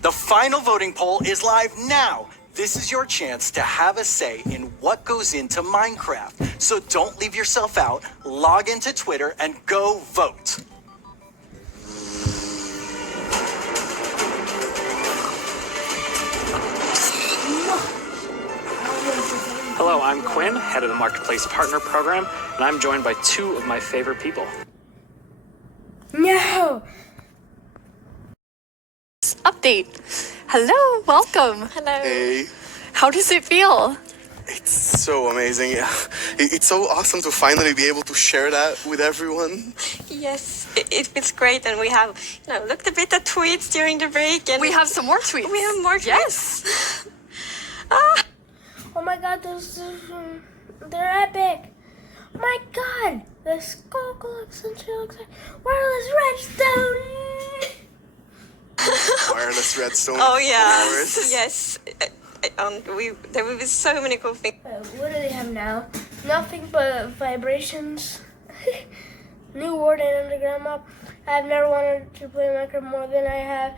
The final voting poll is live now. This is your chance to have a say in what goes into Minecraft. So don't leave yourself out. Log into Twitter and go vote. Hello, I'm Quinn, head of the Marketplace Partner Program, and I'm joined by two of my favorite people. No! Update. Hello, welcome. Hello. Hey. How does it feel? It's so amazing. It's so awesome to finally be able to share that with everyone. Yes, it feels great, and we have, looked a bit at tweets during the break, and we have some more tweets. We have more tweets. Yes. Oh my god, they're epic. Oh my god, the skull collection looks like wireless redstone. Wireless redstone. Oh of yeah, course. yes. There will be so many cool things. What do they have now? Nothing but vibrations. New world and underground map. I've never wanted to play Minecraft more than I have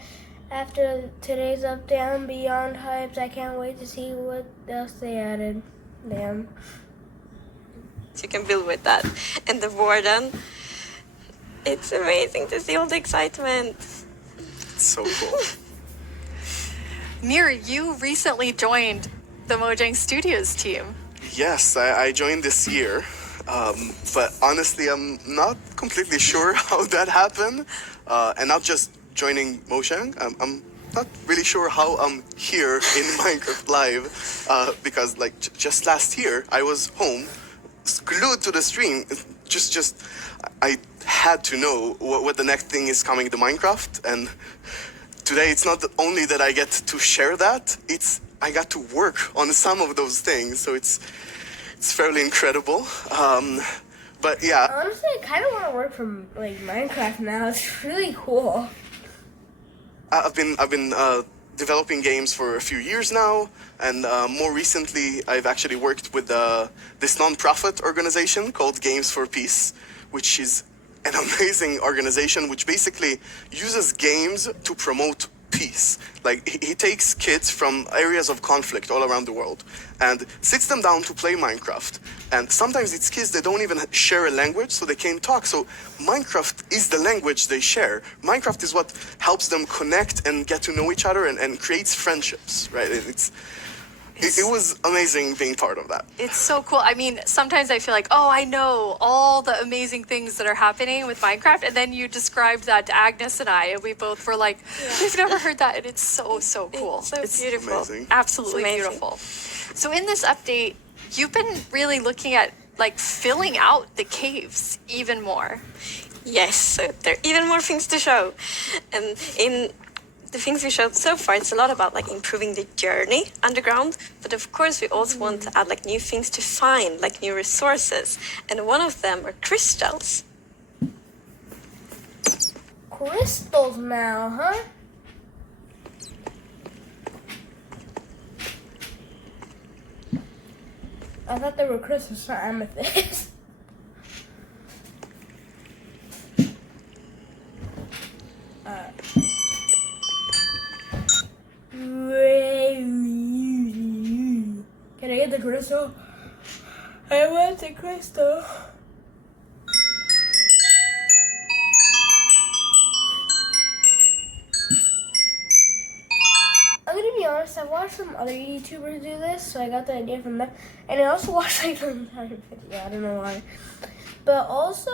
after today's update. I'm beyond hyped. I can't wait to see what else they added. Damn. You can build with that. And the warden. It's amazing to see all the excitement. It's so cool. Mir, you recently joined the Mojang Studios team. Yes, I joined this year. But honestly, I'm not completely sure how that happened. And not just joining Mojang. I'm not really sure how I'm here in Minecraft Live. Because like just last year, I was home, glued to the stream. I had to know what the next thing is coming to Minecraft. And today, it's not only that I get to share that, I got to work on some of those things. So it's fairly incredible. But yeah. Honestly, I kind of want to work from like Minecraft now. It's really cool. I've been developing games for a few years now, and more recently, I've actually worked with this non-profit organization called Games for Peace, which is an amazing organization which basically uses games to promote peace. Like he takes kids from areas of conflict all around the world and sits them down to play Minecraft. And sometimes it's kids that don't even share a language, so they can't talk. So Minecraft is the language they share. Minecraft is what helps them connect and get to know each other and creates friendships, right? It was amazing being part of that. It's so cool. I mean, sometimes I feel like, oh, I know all the amazing things that are happening with Minecraft. And then you described that to Agnes and I, and we both were like, we've never heard that. And it's so cool. It's beautiful. Amazing. Absolutely beautiful. So in this update, you've been really looking at like filling out the caves even more. Yes, so there are even more things to show. And in the things we showed so far, it's a lot about like improving the journey underground, but of course we also want to add like new things to find, like new resources, and one of them are crystals. Crystals now, huh? I thought they were crystals, not amethyst. Can I get the crystal? I want the crystal. I'm gonna be honest, I watched some other YouTubers do this, so I got the idea from them. And I also watched like an entire video, I don't know why. But also,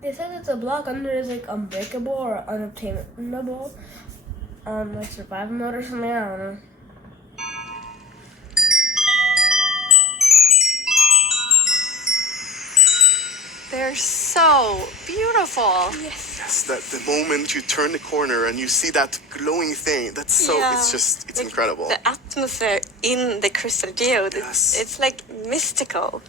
they said that the block under is like unbreakable or unobtainable. Like survival mode or something, I don't know. They're so beautiful. Yes, that the moment you turn the corner and you see that glowing thing, that's so, it's incredible. The atmosphere in the crystal geode, it's like mystical.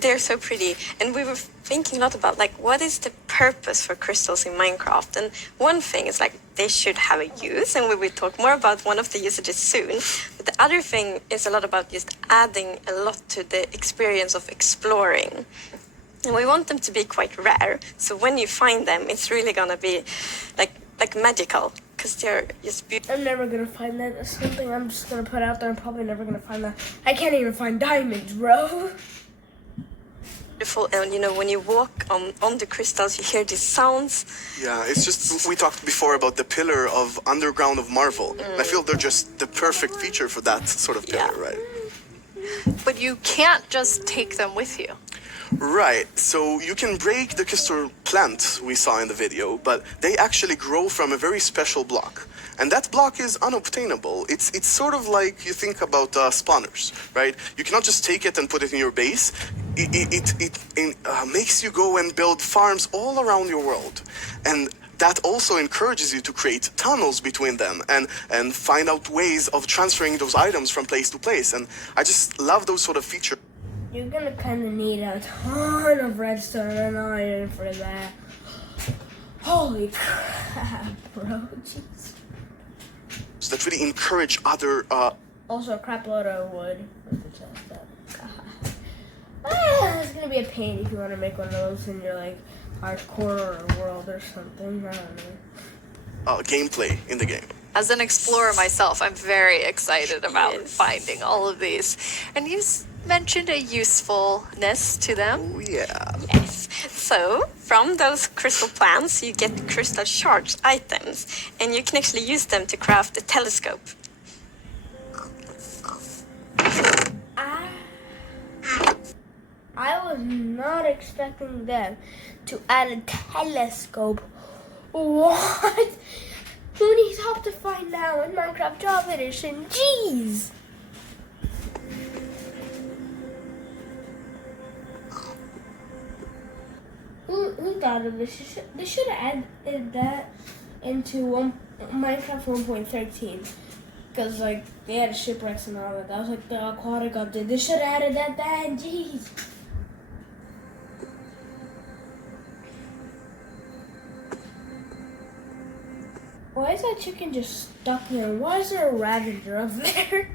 They're so pretty. And we were thinking a lot about like, what is the purpose for crystals in Minecraft? And one thing is like, they should have a use, and we will talk more about one of the usages soon. But the other thing is a lot about just adding a lot to the experience of exploring. And we want them to be quite rare. So when you find them, it's really gonna be like magical, because they're just beautiful. I'm never gonna find that. That's something I'm just gonna put out there. I'm probably never gonna find that. I can't even find diamonds, bro. Beautiful, and you know, when you walk on the crystals, you hear these sounds. Yeah, it's just, we talked before about the pillar of underground of Marvel. I feel they're just the perfect feature for that sort of pillar, right? But you can't just take them with you. Right, so you can break the crystal plant we saw in the video, but they actually grow from a very special block. And that block is unobtainable. It's sort of like you think about spawners, right? You cannot just take it and put it in your base. It makes you go and build farms all around your world. And that also encourages you to create tunnels between them and find out ways of transferring those items from place to place. And I just love those sort of features. You're gonna kind of need a ton of redstone and iron for that. Holy crap, bro. Jeez. That really encourage other. Also, a crap load of wood. It's gonna be a pain if you want to make one of those in your like hardcore or world or something. I don't know. Gameplay in the game. As an explorer myself, I'm very excited about finding all of these. And you mentioned a usefulness to them. Oh, yeah. Yes. So, from those crystal plants, you get crystal shards items, and you can actually use them to craft a telescope. I was not expecting them to add a telescope. What? Who needs Optifine now in Minecraft Java Edition? Jeez! Who thought of this? They should have added that into Minecraft 1.13. Because, like, they had shipwrecks and all that. That was, like, the aquatic update. They should have added that then. Jeez. Why is that chicken just stuck there? Why is there a Ravager up there?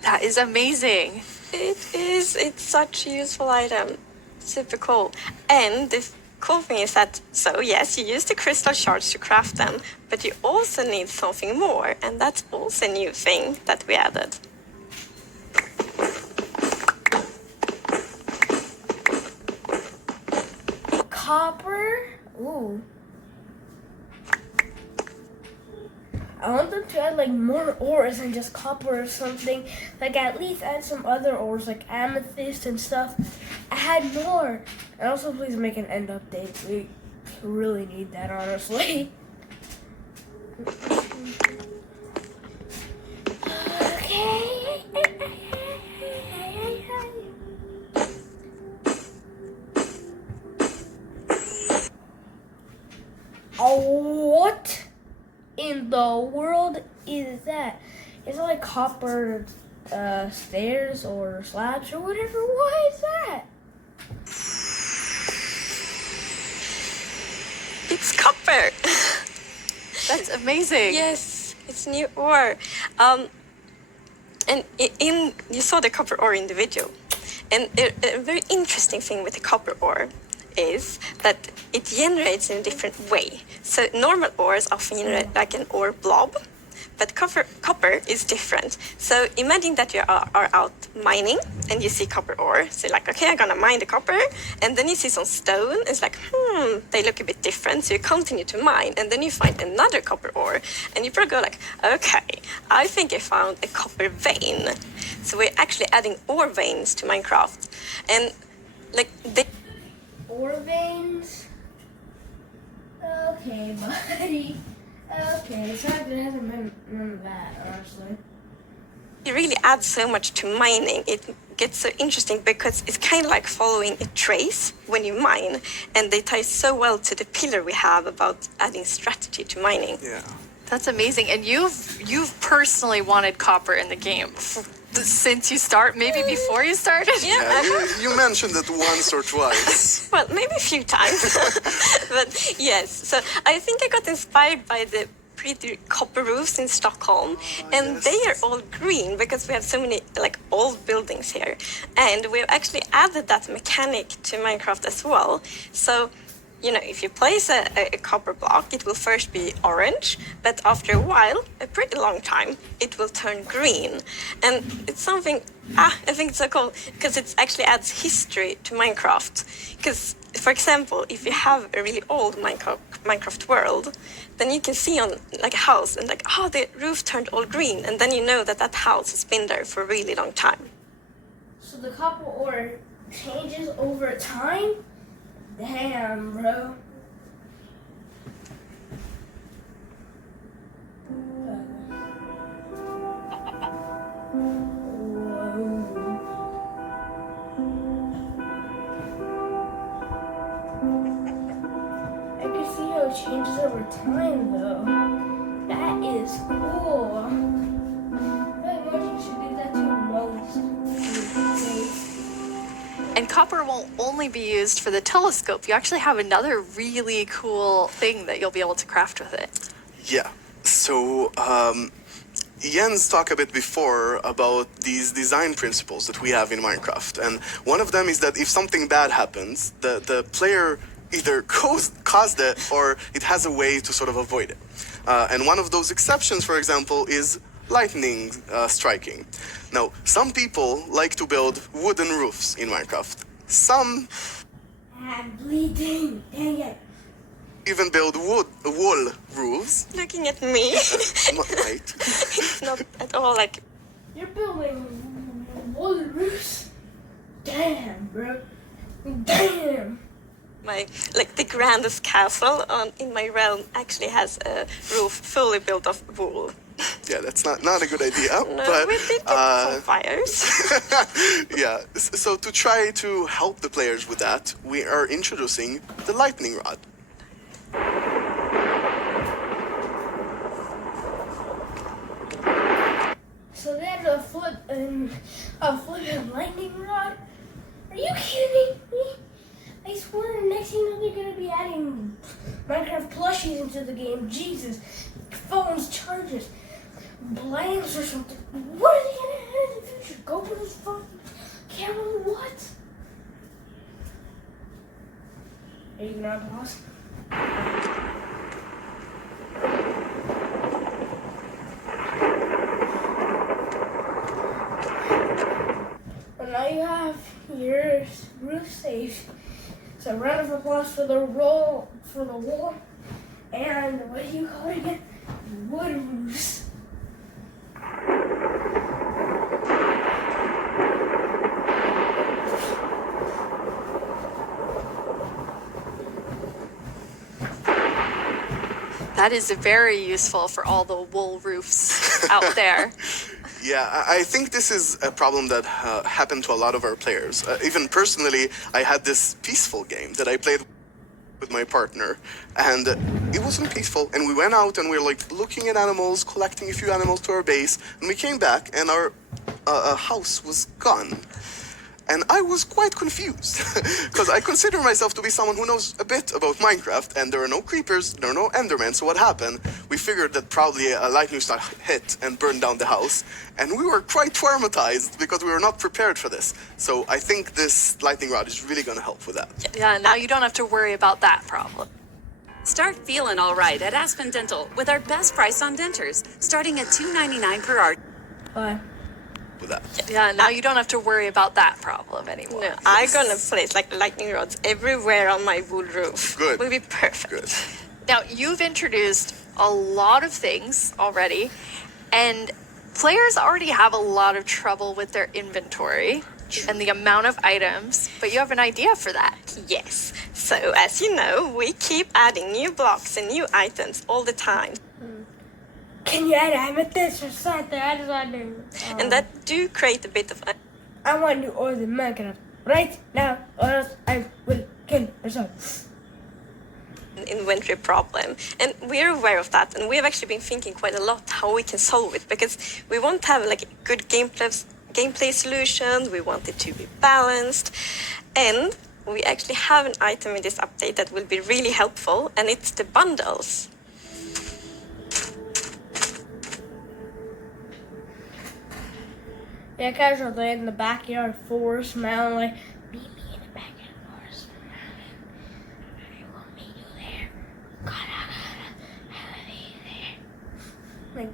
That is amazing. It is. It's such a useful item. Super cool. And the cool thing is that, so yes, you use the crystal shards to craft them, but you also need something more, and that's also a new thing that we added. Copper? Ooh. I want them to add like more ores than just copper or something. Like at least add some other ores like amethyst and stuff. Add more. And also please make an end update. We really need that, honestly. Okay. Oh, what in the world is that? Is it like copper stairs or slabs or whatever? What is that? It's copper. That's amazing. Yes, it's new ore. And you saw the copper ore in the video. And a very interesting thing with the copper ore is that it generates in a different way. So normal ores often generate like an ore blob, but copper is different. So imagine that you are out mining and you see copper ore. So you're like, okay, I'm gonna mine the copper. And then you see some stone. It's like, they look a bit different. So you continue to mine and then you find another copper ore. And you probably go like, okay, I think I found a copper vein. So we're actually adding ore veins to Minecraft. And like Ore veins? Okay, buddy. Okay, so there hasn't been none of that, honestly. it really adds so much to mining. It gets so interesting because it's kind of like following a trace when you mine, and they tie so well to the pillar we have about adding strategy to mining. Yeah. That's amazing. And you've personally wanted copper in the game since you start, maybe before you started? Yeah, you mentioned it once or twice. Well, maybe a few times. But yes, so I think I got inspired by the pretty copper roofs in Stockholm, and they are all green because we have so many like old buildings here, and we've actually added that mechanic to Minecraft as well. So you know, if you place a copper block, it will first be orange, but after a while, a pretty long time, it will turn green. And it's something, I think it's so cool, because it actually adds history to Minecraft. Because, for example, if you have a really old Minecraft world, then you can see on like a house, and like, oh, the roof turned all green, and then you know that that house has been there for a really long time. So the copper ore changes over time? Damn, bro. it changes over time, though. That is cool. I think Margie should do that to most. And copper won't only be used for the telescope. You actually have another really cool thing that you'll be able to craft with it. Yeah. So, Jens talked a bit before about these design principles that we have in Minecraft. And one of them is that if something bad happens, the player either caused it or it has a way to sort of avoid it. And one of those exceptions, for example, is lightning striking. Now, some people like to build wooden roofs in Minecraft. Some I'm bleeding. Dang it. even build wool roofs. Looking at me. Right. It's not at all like... You're building wool roofs? Damn, bro. Damn. The grandest castle in my realm actually has a roof fully built of wool. Yeah, that's not a good idea. No, but we did get some fires. yeah, so to try to help the players with that, we are introducing the lightning rod. So there's a flipping lightning rod? Are you kidding me? I swear, next thing you know, they're gonna be adding Minecraft plushies into the game. Jesus, phones, chargers, lamps or something. What are they gonna add in the future? GoPro's phone, camera, what? Are you gonna pause? Well, now you have your roof safe. So a round of applause for the wall, and what do you call it again? Wood roofs. That is very useful for all the wool roofs out there. Yeah, I think this is a problem that happened to a lot of our players. Even personally, I had this peaceful game that I played with my partner, and it wasn't peaceful. And we went out and we were like looking at animals, collecting a few animals to our base, and we came back and our house was gone. And I was quite confused, because I consider myself to be someone who knows a bit about Minecraft, and there are no creepers, there are no endermen, so what happened? We figured that probably a lightning strike hit and burned down the house, and we were quite traumatized because we were not prepared for this. So I think this lightning rod is really going to help with that. Yeah, now you don't have to worry about that problem. Start feeling all right at Aspen Dental with our best price on dentures, starting at $2.99 per art. Bye. With that. Yeah, now you don't have to worry about that problem anymore. No, I'm gonna place lightning rods everywhere on my wood roof. Good. It will be perfect. Good. Now, you've introduced a lot of things already, and players already have a lot of trouble with their inventory and the amount of items, but you have an idea for that. Yes. So, as you know, we keep adding new blocks and new items all the time. Can you add amethyst or something? I just want to. And that do create a bit of... I want to order Minecraft right now, or else I will kill myself. Inventory problem, and we're aware of that, and we've actually been thinking quite a lot how we can solve it, because we want to have like a good gameplay solution. We want it to be balanced, and we actually have an item in this update that will be really helpful, and it's the bundles. Yeah, casual day in the backyard forest smelling like meet me in the backyard forest smelling. I will meet you there. Gotta be there. Like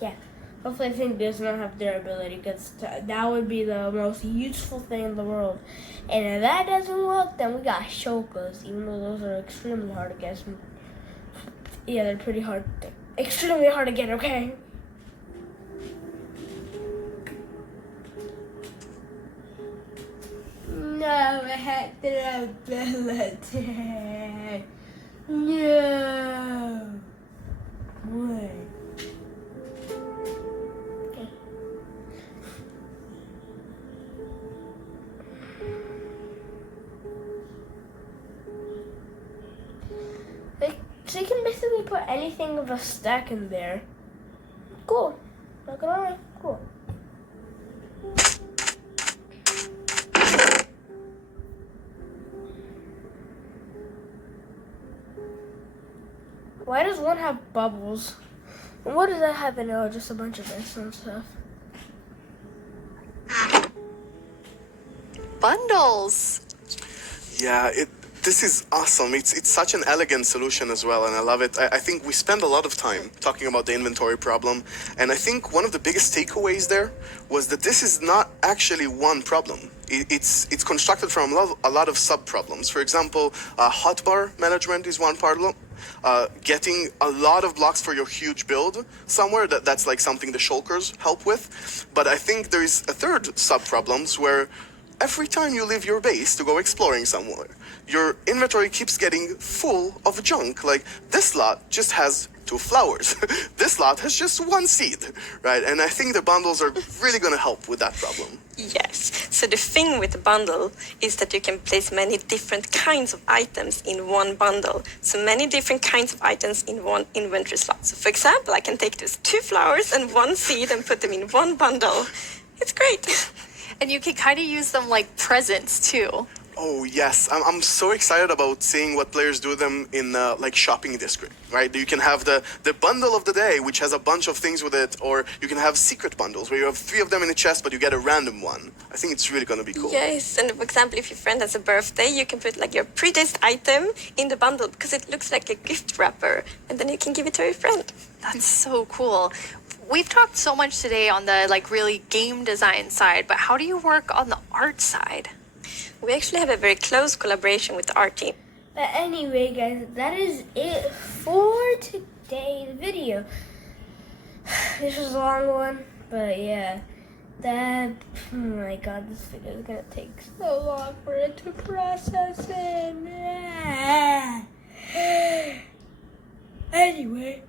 yeah. Hopefully, I think does not have durability, because that would be the most useful thing in the world. And if that doesn't work, then we got shulkers, even though those are extremely hard to get. Yeah, they're pretty hard. Extremely hard to get, okay? No, I had durability. No. could put anything of a stack in there. Cool. Not gonna lie. Cool. Why does one have bubbles? And what does that have in it? Just a bunch of this and stuff. Bundles. Yeah, this is awesome. It's such an elegant solution as well, and I love it. I think we spend a lot of time talking about the inventory problem, and I think one of the biggest takeaways there was that this is not actually one problem. It's constructed from a lot of sub-problems. For example, hotbar management is one problem. Getting a lot of blocks for your huge build somewhere, that's like something the shulkers help with. But I think there is a third sub-problems where every time you leave your base to go exploring somewhere, your inventory keeps getting full of junk. Like, this lot just has 2 flowers. This lot has just 1 seed, right? And I think the bundles are really going to help with that problem. Yes. So the thing with the bundle is that you can place many different kinds of items in one bundle. So many different kinds of items in one inventory slot. So for example, I can take those 2 flowers and 1 seed and put them in one bundle. It's great. And you can kind of use them like presents too. Oh yes, I'm so excited about seeing what players do them in like shopping district, right? You can have the bundle of the day, which has a bunch of things with it, or you can have secret bundles where you have 3 of them in a chest, but you get a random one. I think it's really going to be cool. Yes, and for example, if your friend has a birthday, you can put like your prettiest item in the bundle because it looks like a gift wrapper, and then you can give it to your friend. That's so cool. We've talked so much today on the like really game design side, but how do you work on the art side? We actually have a very close collaboration with the art team. But anyway, guys, that is it for today's video. This was a long one, but yeah. Oh my god, this video is gonna take so long for it to process in. Anyway.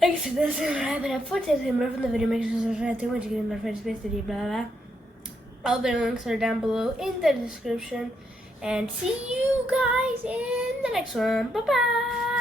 Like I said, that's gonna wrap it up for today's video. From the video, make sure to subscribe to you get notified space to blah blah. All the links are down below in the description. And see you guys in the next one. Bye bye.